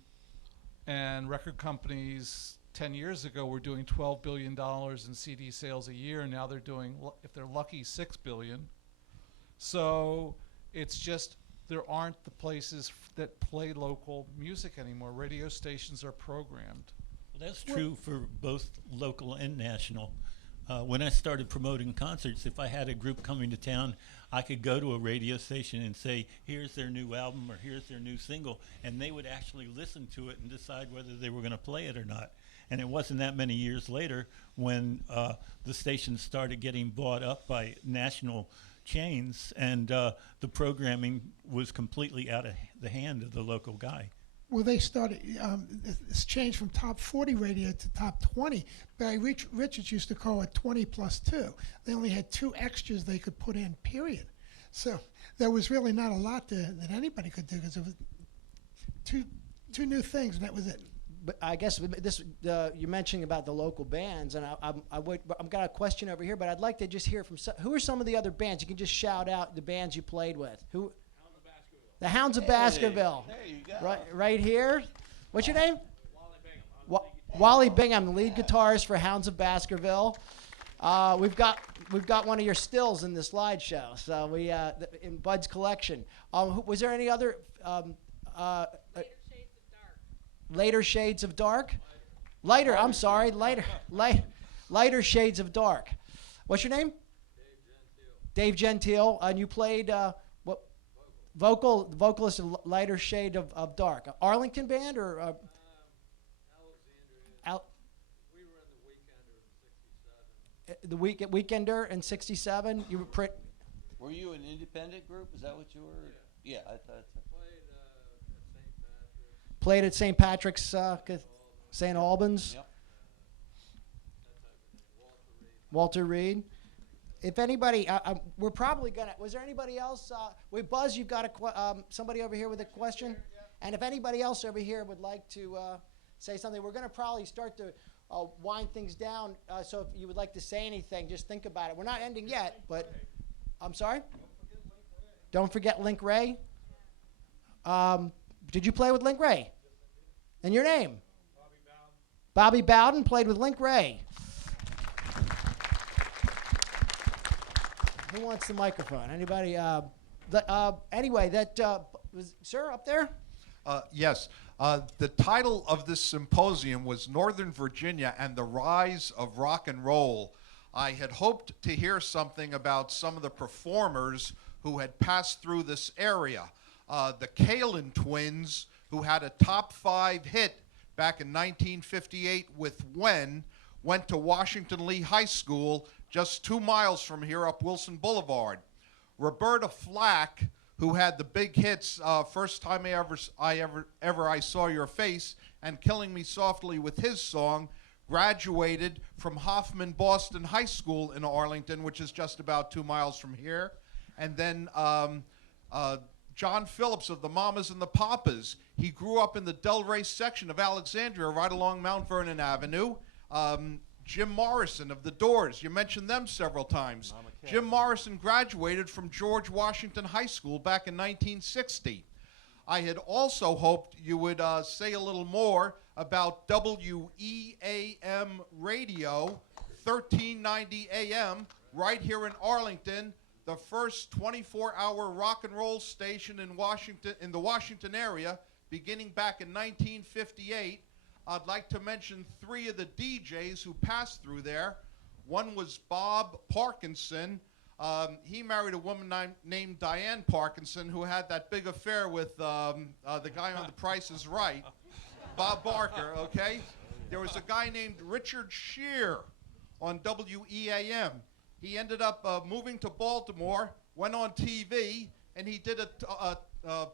and record companies 10 years ago were doing $12 billion in CD sales a year, and now they're doing, if they're lucky, $6 billion. So it's just there aren't the places that play local music anymore. Radio stations are programmed. Well, that's true for both local and national. When I started promoting concerts, if I had a group coming to town, I could go to a radio station and say, here's their new album or here's their new single, and they would actually listen to it and decide whether they were going to play it or not. And it wasn't that many years later when the stations started getting bought up by national chains, and the programming was completely out of the hand of the local guy. Well, they started, it's changed from top 40 radio to top 20. Barry Richards used to call it 20 plus 2. They only had 2 extras they could put in, period. So there was really not a lot that anybody could do, because it was two new things, and that was it. But I guess this you're mentioning about the local bands, and I've got a question over here, but I'd like to just hear from who are some of the other bands. You can just shout out the bands you played with. Who? The Hounds of Baskerville. There you go. Right here. What's your name? Wally Bingham, the lead guitarist for Hounds of Baskerville. We've got one of your stills in the slideshow, so we in Bud's collection. Was there any other? Later Shades of Dark. Lighter. I'm sorry. Lighter Shades of Dark. What's your name? Dave Gentile. And you played what? Vocalist of Lighter Shade of Dark. Arlington band or? Alexandria. We were in the Weekender in '67. The Weekender in '67. You Were you an independent group? Is that what you were? Yeah, I thought so. Played at St. Patrick's. Played at St. Patrick's, St. Albans. Yep. Walter Reed. If anybody, we're probably gonna. Was there anybody else? Wait, Buzz, you've got somebody over here with a question. And if anybody else over here would like to say something, we're gonna probably start to wind things down. So if you would like to say anything, just think about it. We're not ending yet, but I'm sorry. Don't forget Link Ray. Did you play with Link Ray? And your name? Bobby Bowden played with Link Ray. Who wants the microphone? Anybody? Anyway, was sir up there? Yes. The title of this symposium was Northern Virginia and the Rise of Rock and Roll. I had hoped to hear something about some of the performers who had passed through this area. The Kalin twins, who had a top 5 hit back in 1958 with When, went to Washington Lee High School just 2 miles from here up Wilson Boulevard. Roberta Flack, who had the big hits, First Time I Saw Your Face and Killing Me Softly with his song, graduated from Hoffman Boston High School in Arlington, which is just about 2 miles from here. And then John Phillips of the Mamas and the Papas. He grew up in the Delray section of Alexandria, right along Mount Vernon Avenue. Jim Morrison of the Doors. You mentioned them several times. Jim Morrison graduated from George Washington High School back in 1960. I had also hoped you would say a little more about WEAM Radio 1390 AM, right here in Arlington, the first 24-hour rock and roll station in Washington, in the Washington area, beginning back in 1958. I'd like to mention 3 of the DJs who passed through there. One was Bob Parkinson. He married a woman named Diane Parkinson, who had that big affair with the guy on The Price is Right, Bob Barker, okay? There was a guy named Richard Shear on WEAM. He ended up moving to Baltimore, went on TV, and he did a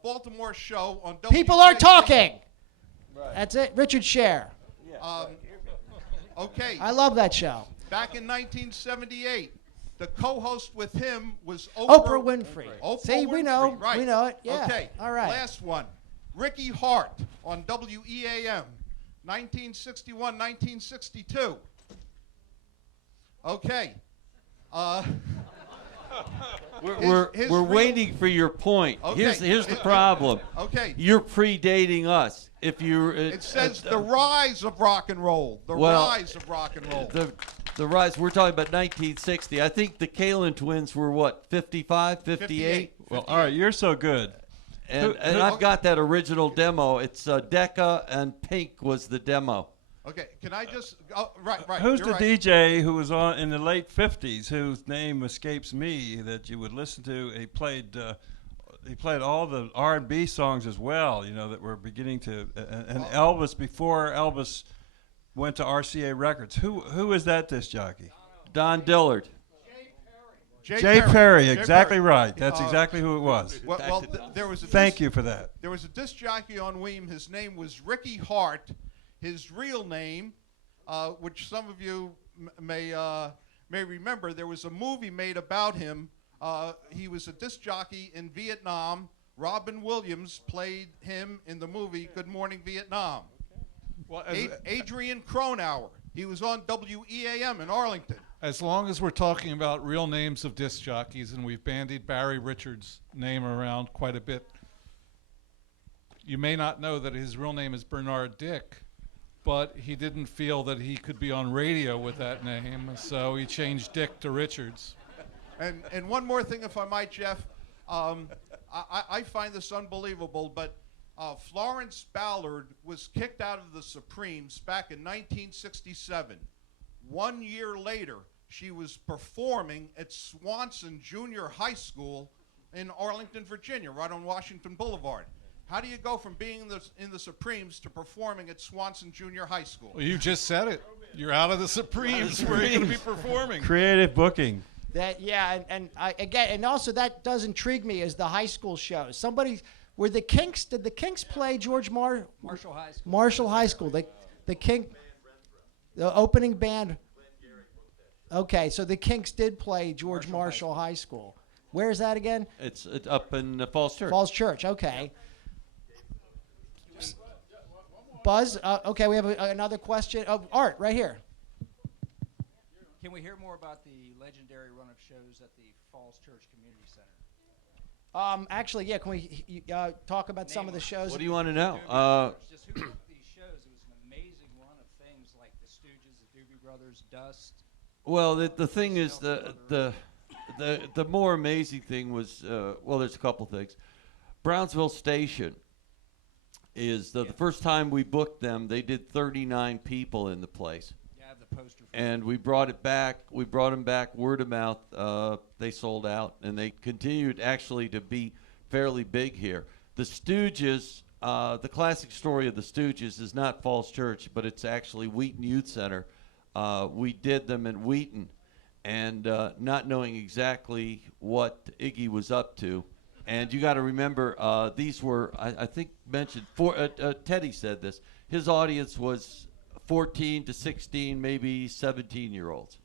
Baltimore show on WEAM. People are talking. Right. That's it. Richard Scher. Okay. I love that show. Back in 1978, the co-host with him was Oprah Winfrey. See, Winfrey, we know. right. We know it. Yeah. Okay. All right. Last one. Ricky Hart on WEAM, 1961, 1962. Okay. We're waiting for your point. Okay. Here's the problem. Okay. You're predating us. If you It says the rise of rock and roll. The rise of rock and roll. The rise. We're talking about 1960. I think the Kalin twins were what, 55, 58? Well, all right, you're so good. And I've got that original demo. It's Decca and Pink was the demo. Okay, can I just right. Who's you're the right. DJ who was on in the late '50s, whose name escapes me, that you would listen to? He played all the R&B songs as well. You know, that were beginning to and Elvis, before Elvis went to RCA Records. Who is that disc jockey? Don Dillard. Jay Perry, exactly right. That's exactly who it was. Well, there was a Thank you for that. There was a disc jockey on Weem. His name was Ricky Hart. His real name, which some of you may remember, there was a movie made about him. He was a disc jockey in Vietnam. Robin Williams played him in the movie Good Morning Vietnam. Well, Adrian Cronauer. He was on WEAM in Arlington. As long as we're talking about real names of disc jockeys, and we've bandied Barry Richards' name around quite a bit, you may not know that his real name is Bernard Dick, but he didn't feel that he could be on radio with that name, so he changed Dick to Richards. And one more thing, if I might, Jeff. I find this unbelievable, but Florence Ballard was kicked out of the Supremes back in 1967. 1 year later, she was performing at Swanson Junior High School in Arlington, Virginia, right on Washington Boulevard. How do you go from being in the Supremes to performing at Swanson Junior High School? Well, you just said it. You're out of the Supremes. Where are you going to be performing? Creative booking. And again, and also that does intrigue me is the high school shows. Did the Kinks play George Marshall High School? Marshall High School. The opening band. Okay, so the Kinks did play George Marshall High School. Where is that again? It's up in Falls Church. Falls Church. Okay. Buzz. Okay, we have another question. Art, right here. Can we hear more about the legendary run of shows at the Falls Church Community Center? Actually, yeah. Can we talk about some of the shows? What do you want to know? Just who booked these shows? It was an amazing run of things like the Stooges, the Doobie Brothers, Dust. Well, the thing is, the more amazing thing was, well, there's a couple things. Brownsville Station is the first time we booked them, they did 39 people in the place. Yeah, I have the poster. And we brought it back. We brought them back word of mouth. They sold out, and they continued actually to be fairly big here. The Stooges, the classic story of the Stooges is not Falls Church, but it's actually Wheaton Youth Center. We did them in Wheaton, and not knowing exactly what Iggy was up to. And you got to remember, these were, I think, mentioned, Teddy said this, his audience was 14 to 16, maybe 17-year-olds.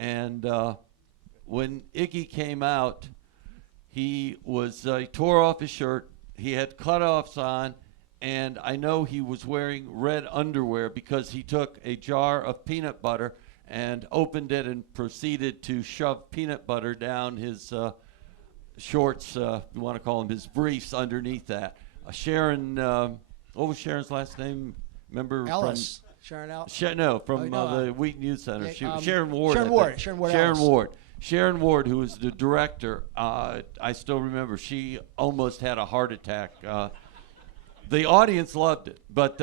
And when Iggy came out, he tore off his shirt, he had cutoffs on, and I know he was wearing red underwear because he took a jar of peanut butter and opened it and proceeded to shove peanut butter down his shorts, you want to call them his briefs underneath that. Sharon, what was Sharon's last name? Remember? Ellis. Sharon L. No, from no, the Wheaton Youth Center. yeah, Sharon Ward. Sharon I Ward. think. Sharon Ward. Sharon Ellis. Ward. Sharon Ward, who was the director. I still remember. She almost had a heart attack. The audience loved it, but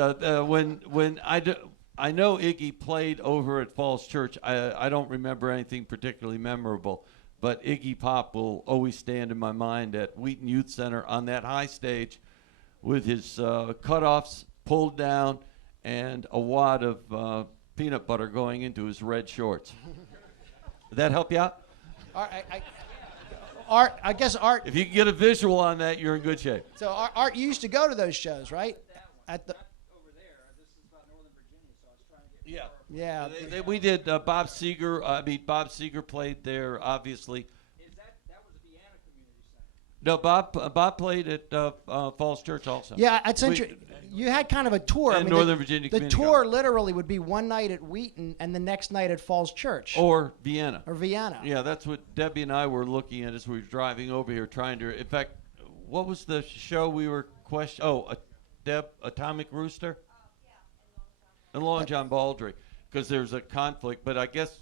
when I know Iggy played over at Falls Church. I don't remember anything particularly memorable, but Iggy Pop will always stand in my mind at Wheaton Youth Center on that high stage with his cutoffs pulled down and a wad of peanut butter going into his red shorts. Did that help you out? Art, I guess Art. If you can get a visual on that, you're in good shape. So Art, you used to go to those shows, right? At the. Yeah. We did Bob Seger. Bob Seger played there, obviously. No, Bob played at Falls Church also. Yeah, it's interesting. You had kind of a tour. And Northern Virginia The Community tour College. literally would be one night at Wheaton and the next night at Falls Church. Or Vienna. Or Vienna. Yeah, that's what Debbie and I were looking at as we were driving over here, trying to. In fact, what was the show we were questioning? Oh, Deb, Atomic Rooster? And Long John Baldry, because there's a conflict. But I guess,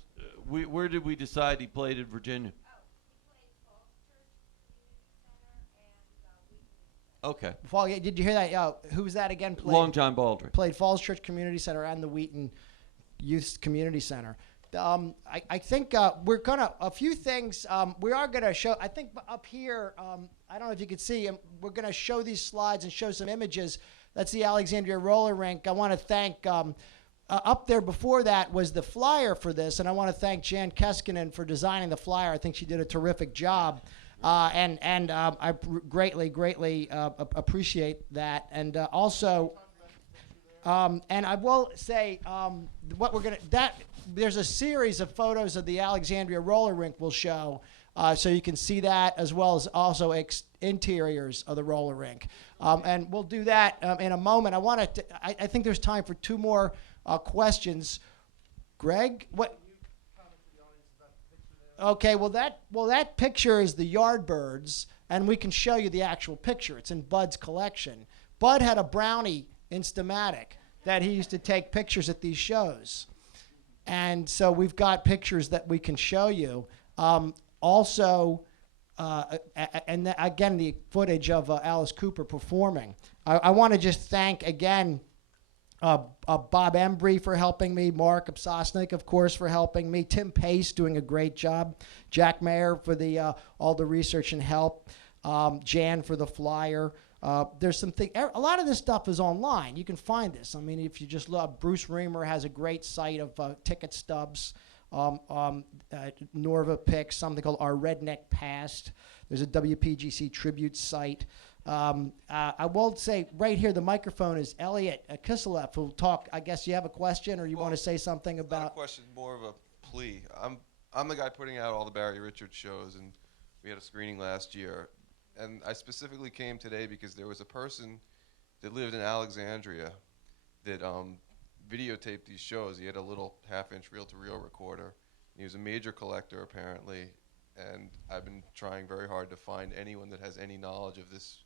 where did we decide he played in Virginia? Okay. Did you hear that? Who was that again? Long John Baldry. Played Falls Church Community Center and the Wheaton Youth Community Center. I think we're gonna a few things. We are gonna show. I think up here. I don't know if you can see. We're gonna show these slides and show some images. That's the Alexandria roller rink. I want to thank. Up there before that was the flyer for this, and I want to thank Jan Keskinen for designing the flyer. I think she did a terrific job. I greatly appreciate that. And also, and I will say, what we're there's a series of photos of the Alexandria roller rink we'll show, so you can see that, as well as also interiors of the roller rink. And we'll do that in a moment. I think there's time for two more questions. Greg, what? Okay, well that picture is the Yardbirds, and we can show you the actual picture. It's in Bud's collection. Bud had a Brownie Instamatic that he used to take pictures at these shows, and so we've got pictures that we can show you. Also, again, the footage of Alice Cooper performing. I want to just thank again. Bob Embry for helping me, Mark Obsosnik, of course, for helping me, Tim Pace doing a great job, Jack Mayer for the all the research and help, Jan for the flyer. There's some a lot of this stuff is online. You can find this. I mean, if you just look, Bruce Reamer has a great site of ticket stubs. Norva picks something called Our Redneck Past. There's a WPGC tribute site. I will say right here, the microphone is Elliot Kiselev, who'll talk. I guess you have a question, or you want to say something about? Not a question, more of a plea. I'm the guy putting out all the Barry Richards shows, and we had a screening last year. And I specifically came today because there was a person that lived in Alexandria that videotaped these shows. He had a little half-inch reel-to-reel recorder. He was a major collector, apparently, and I've been trying very hard to find anyone that has any knowledge of this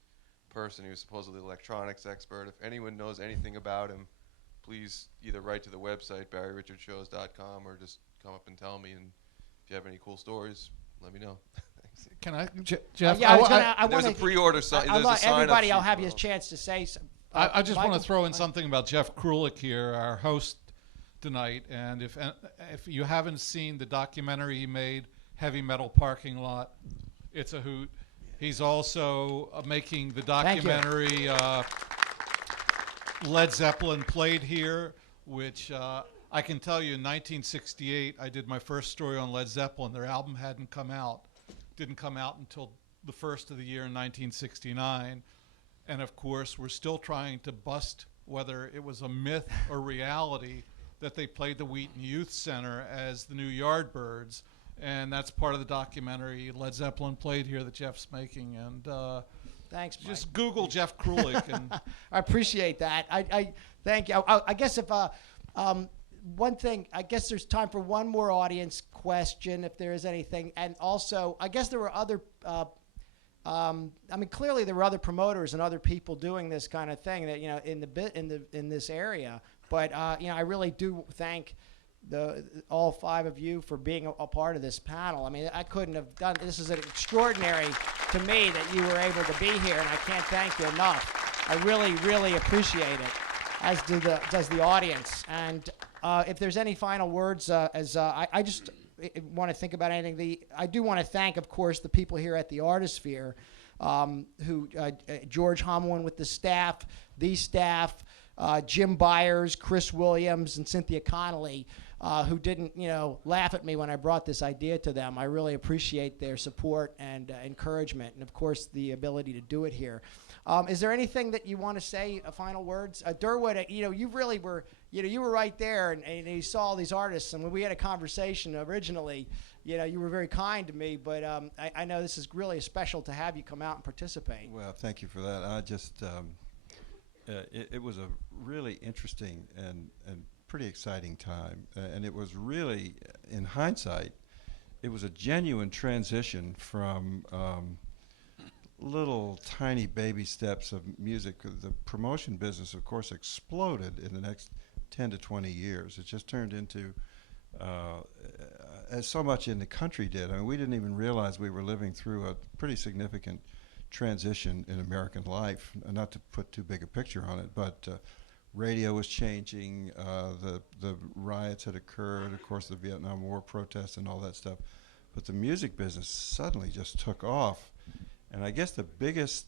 person who's supposedly an electronics expert. If anyone knows anything about him, please either write to the website, barryrichardshows.com, or just come up and tell me. And if you have any cool stories, let me know. Can I, Jeff? There's a pre-order sign. Everybody, I'll have you a chance to say something. I just want to throw in something about Jeff Krulik here, our host tonight. And if you haven't seen the documentary he made, Heavy Metal Parking Lot, it's a hoot. He's also making the documentary Led Zeppelin Played Here, which I can tell you in 1968, I did my first story on Led Zeppelin. Their album didn't come out until the first of the year in 1969. And of course, we're still trying to bust whether it was a myth or reality that they played the Wheaton Youth Center as the new Yardbirds. And that's part of the documentary Led Zeppelin Played Here that Jeff's making. And thanks, Mike. Just Google Jeff Krulik. And I appreciate that. I thank you. I guess if one thing, I guess there's time for one more audience question, if there is anything. And also, I guess there were other. I mean, clearly there were other promoters and other people doing this kind of thing that in this area But I really do thank all 5 of you for being a part of this panel. I mean, I couldn't have done this. Is extraordinary to me that you were able to be here, and I can't thank you enough. I really, really appreciate it, as does the audience. And if there's any final words, I just want to think about anything. I do want to thank, of course, the people here at the Artisphere, who George Homwin with the staff, Jim Byers, Chris Williams, and Cynthia Connolly, who didn't, laugh at me when I brought this idea to them. I really appreciate their support and encouragement, and of course the ability to do it here. Is there anything that you want to say? Final words, Durwood. You really were, you were right there, and you saw all these artists. And when we had a conversation originally, you were very kind to me. But I know this is really special to have you come out and participate. Well, thank you for that. I just, it was a really interesting and pretty exciting time. And it was really, in hindsight, it was a genuine transition from little tiny baby steps of music. The promotion business, of course, exploded in the next 10 to 20 years. It just turned into, as so much in the country did. I mean, we didn't even realize we were living through a pretty significant transition in American life. Not to put too big a picture on it, but radio was changing. The riots had occurred, of course, the Vietnam War protests and all that stuff. But the music business suddenly just took off. And I guess the biggest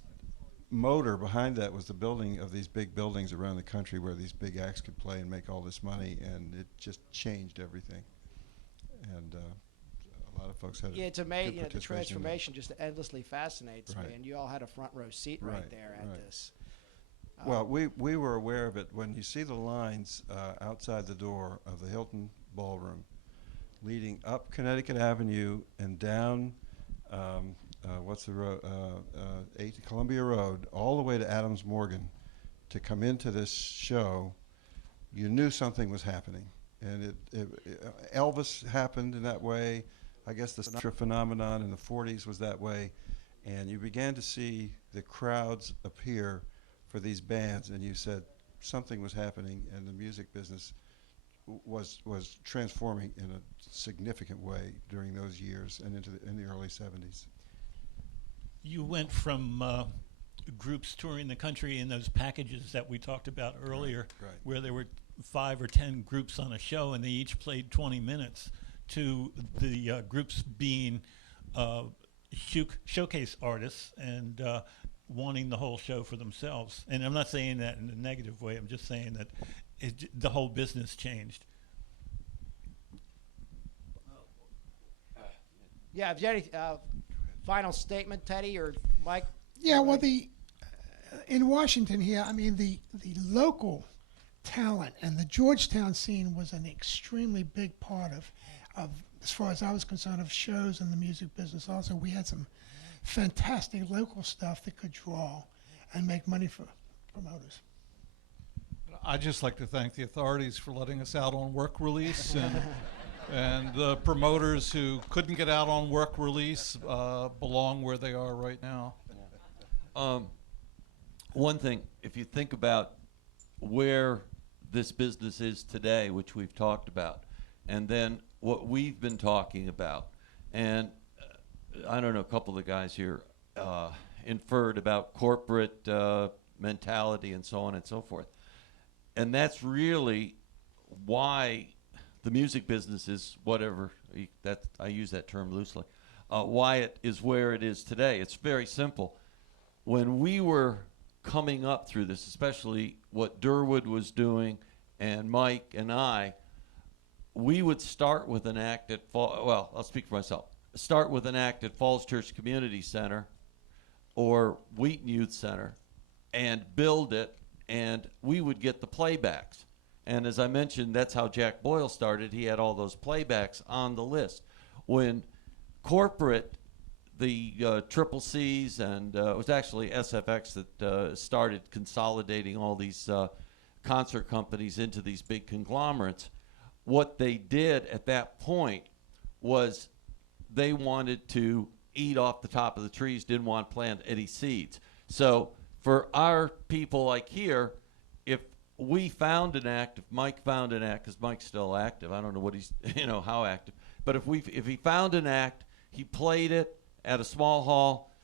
motor behind that was the building of these big buildings around the country where these big acts could play and make all this money, and it just changed everything. And a lot of folks had it's amazing. The transformation just endlessly fascinates Right. me, and you all had a front row seat right there at this. Well, we were aware of it when you see the lines outside the door of the Hilton Ballroom leading up Connecticut Avenue and down what's the road, 8 Columbia Road, all the way to Adams Morgan to come into this show. You knew something was happening. And Elvis happened in that way. I guess the Sinatra phenomenon in the 40s was that way. And you began to see the crowds appear for these bands, and you said something was happening, and the music business was transforming in a significant way during those years and in the early 70s. You went from groups touring the country in those packages that we talked about earlier, Right. where there were 5 or 10 groups on a show and they each played 20 minutes, to the groups being showcase artists and wanting the whole show for themselves. And I'm not saying that in a negative way. I'm just saying that the whole business changed. Yeah, if you have any final statement, Teddy or Mike? Yeah, well, in Washington here, I mean, the local talent and the Georgetown scene was an extremely big part of, as far as I was concerned, of shows in the music business. Also, we had some fantastic local stuff that could draw and make money for promoters. I'd just like to thank the authorities for letting us out on work release, and the promoters who couldn't get out on work release belong where they are right now. One thing, if you think about where this business is today, which we've talked about, and then what we've been talking about, and I don't know, a couple of the guys here inferred about corporate mentality and so on and so forth. And that's really why the music business is whatever, I use that term loosely, why it is where it is today. It's very simple. When we were coming up through this, especially what Durwood was doing and Mike and I, we would start with an act at well, I'll speak for myself. Start with an act at Falls Church Community Center or Wheaton Youth Center and build it, and we would get the playbacks. And as I mentioned, that's how Jack Boyle started. He had all those playbacks on the list. When corporate, the Triple C's, and it was actually SFX that started consolidating all these concert companies into these big conglomerates, what they did at that point was they wanted to eat off the top of the trees, didn't want to plant any seeds. So for our people like here, if we found an act, if Mike found an act, because Mike's still active, I don't know what he's, how active, but if he found an act, he played it at a small hall,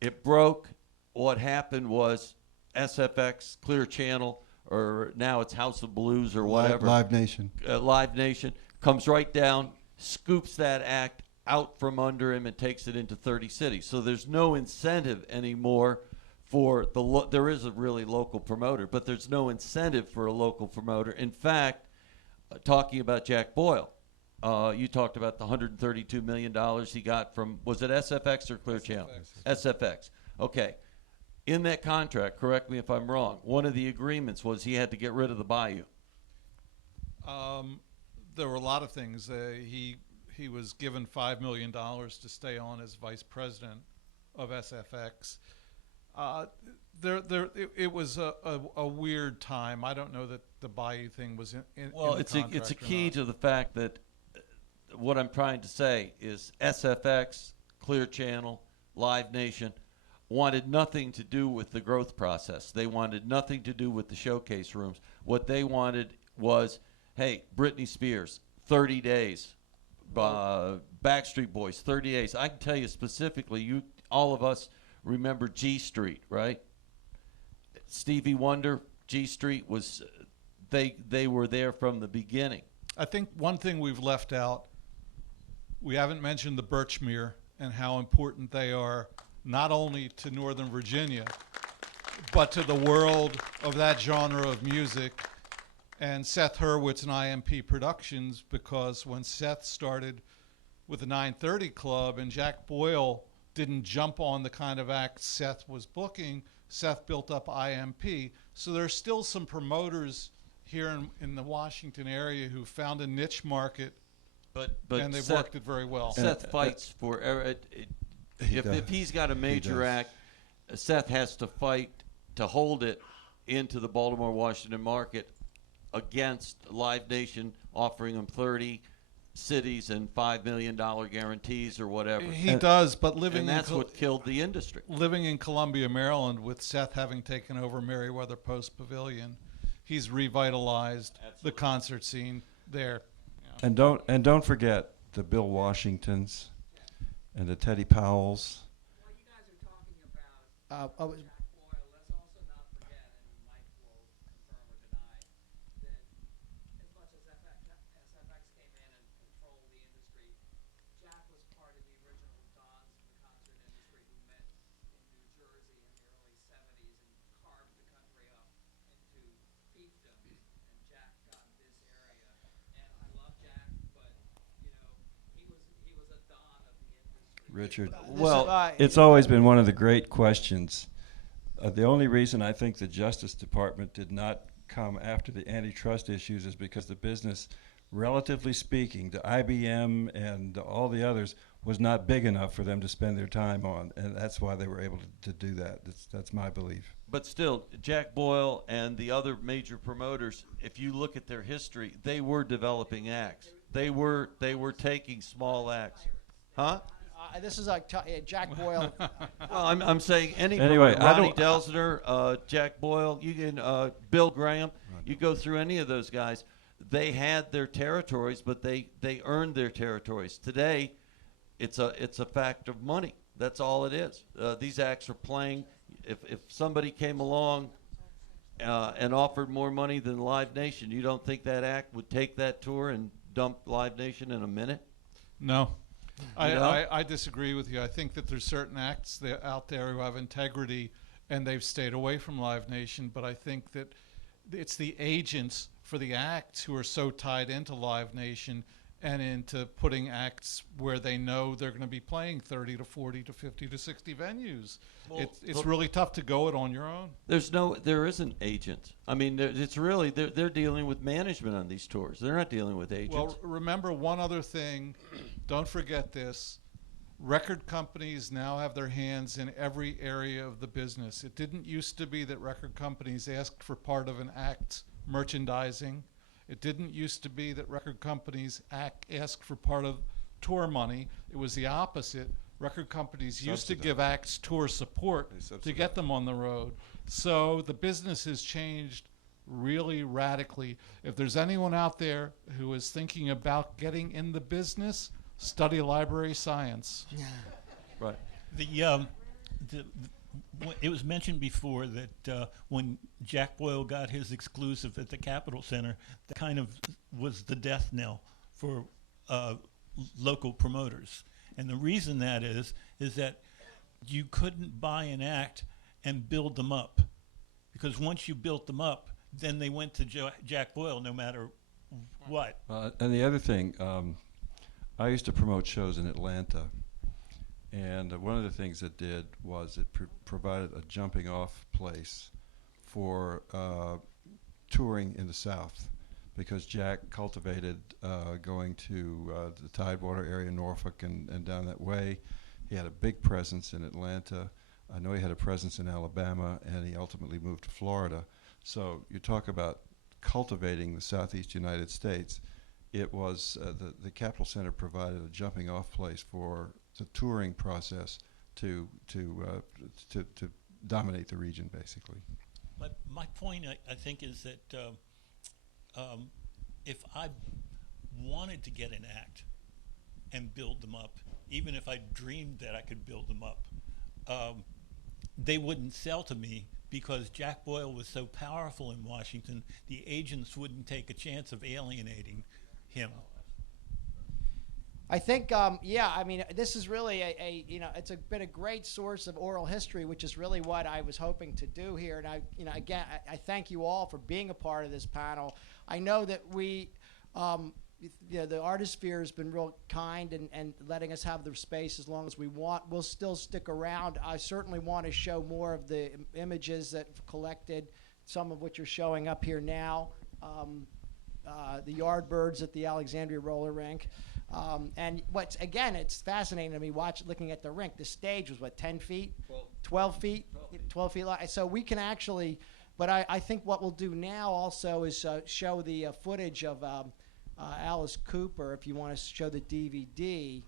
it broke, what happened was SFX, Clear Channel, or now it's House of Blues or whatever. Live Nation. Live Nation comes right down, scoops that act out from under him and takes it into 30 cities. So there's no incentive anymore for there is a really local promoter, but there's no incentive for a local promoter. In fact, talking about Jack Boyle, you talked about the $132 million he got from, was it SFX or Clear Channel? SFX. Okay. In that contract, correct me if I'm wrong, one of the agreements was he had to get rid of the Bayou. There were a lot of things. He was given $5 million to stay on as vice president of SFX. It was a weird time. I don't know that the Bayou thing was in Well, the it's a contract or key not. to the fact that what I'm trying to say is SFX, Clear Channel, Live Nation wanted nothing to do with the growth process. They wanted nothing to do with the showcase rooms. What they wanted was, hey, Britney Spears, 30 days. Backstreet Boys, 30 days. I can tell you specifically, all of us remember G Street, right? Stevie Wonder, G Street was, they were there from the beginning. I think one thing we've left out, we haven't mentioned the Birchmere and how important they are not only to Northern Virginia, but to the world of that genre of music. And Seth Hurwitz and IMP Productions, because when Seth started with the 930 Club and Jack Boyle didn't jump on the kind of act Seth was booking, Seth built up IMP. So there's still some promoters here in the Washington area who found a niche market, but and they've worked it very well. Seth fights for if he's got a major act, Seth has to fight to hold it into the Baltimore, Washington market against Live Nation offering him 30 cities and $5 million guarantees or whatever. He does, but living and that's what killed the industry. Living in Columbia, Maryland, with Seth having taken over Merriweather Post Pavilion, he's revitalized the concert scene there. And don't forget the Bill Washingtons and the Teddy Powells. Richard, well, it's always been one of the great questions. The only reason I think the Justice Department did not come after the antitrust issues is because the business, relatively speaking, to IBM and all the others, was not big enough for them to spend their time on, and that's why they were able to do that. That's my belief. But still, Jack Boyle and the other major promoters, if you look at their history, they were developing acts. They were taking small acts. Huh? This is like Jack Boyle. Well, I'm saying anyway, Ronnie Delsner, Jack Boyle, you can Bill Graham. You go through any of those guys. They had their territories, but they earned their territories. Today, it's a fact of money. That's all it is. These acts are playing. If somebody came along and offered more money than Live Nation, you don't think that act would take that tour and dump Live Nation in a minute? No. I disagree with you. I think that there's certain acts out there who have integrity and they've stayed away from Live Nation, but I think that it's the agents for the acts who are so tied into Live Nation and into putting acts where they know they're going to be playing 30 to 40 to 50 to 60 venues. Well, it's really tough to go it on your own. There isn't agents. I mean, it's really they're dealing with management on these tours. They're not dealing with agents. Well, remember one other thing. Don't forget this. Record companies now have their hands in every area of the business. It didn't used to be that record companies asked for part of an act's merchandising. It didn't used to be that record companies asked for part of tour money. It was the opposite. Record companies used to give acts tour support to get them on the road. So the business has changed really radically. If there's anyone out there who is thinking about getting in the business, study library science. Right. It was mentioned before that when Jack Boyle got his exclusive at the Capitol Center, that kind of was the death knell for local promoters. And the reason that is that you couldn't buy an act and build them up, because once you built them up, then they went to Jack Boyle no matter what. And the other thing, I used to promote shows in Atlanta, and one of the things it did was it provided a jumping off place for touring in the South, because Jack cultivated going to the Tidewater area, Norfolk, and down that way. He had a big presence in Atlanta. I know he had a presence in Alabama, and he ultimately moved to Florida. So you talk about cultivating the Southeast United States. It was the Capitol Center provided a jumping off place for the touring process to dominate the region, basically. My point, I think, is that if I wanted to get an act and build them up, even if I dreamed that I could build them up, they wouldn't sell to me, because Jack Boyle was so powerful in Washington, the agents wouldn't take a chance of alienating him. I think, yeah, I mean, this is really it's been a great source of oral history, which is really what I was hoping to do here. And again, I thank you all for being a part of this panel. I know that we, the Artisphere has been real kind and letting us have the space as long as we want. We'll still stick around. I certainly want to show more of the images that I've collected, some of which are showing up here now. The Yardbirds at the Alexandria roller rink. And it's fascinating to me looking at the rink. The stage was 10 feet? 12 feet? 12 feet long. So we can actually, but I think what we'll do now also is show the footage of Alice Cooper, if you want to show the DVD.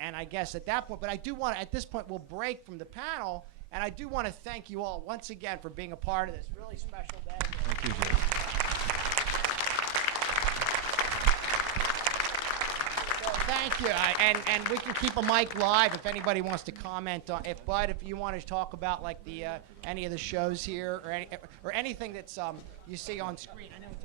And I guess at that point, but I do want to, at this point, we'll break from the panel, and I do want to thank you all once again for being a part of this really special day. Thank you, Jay. Thank you, and we can keep a mic live if anybody wants to comment on. If you want to talk about like the any of the shows here or anything that's you see on screen. I know it's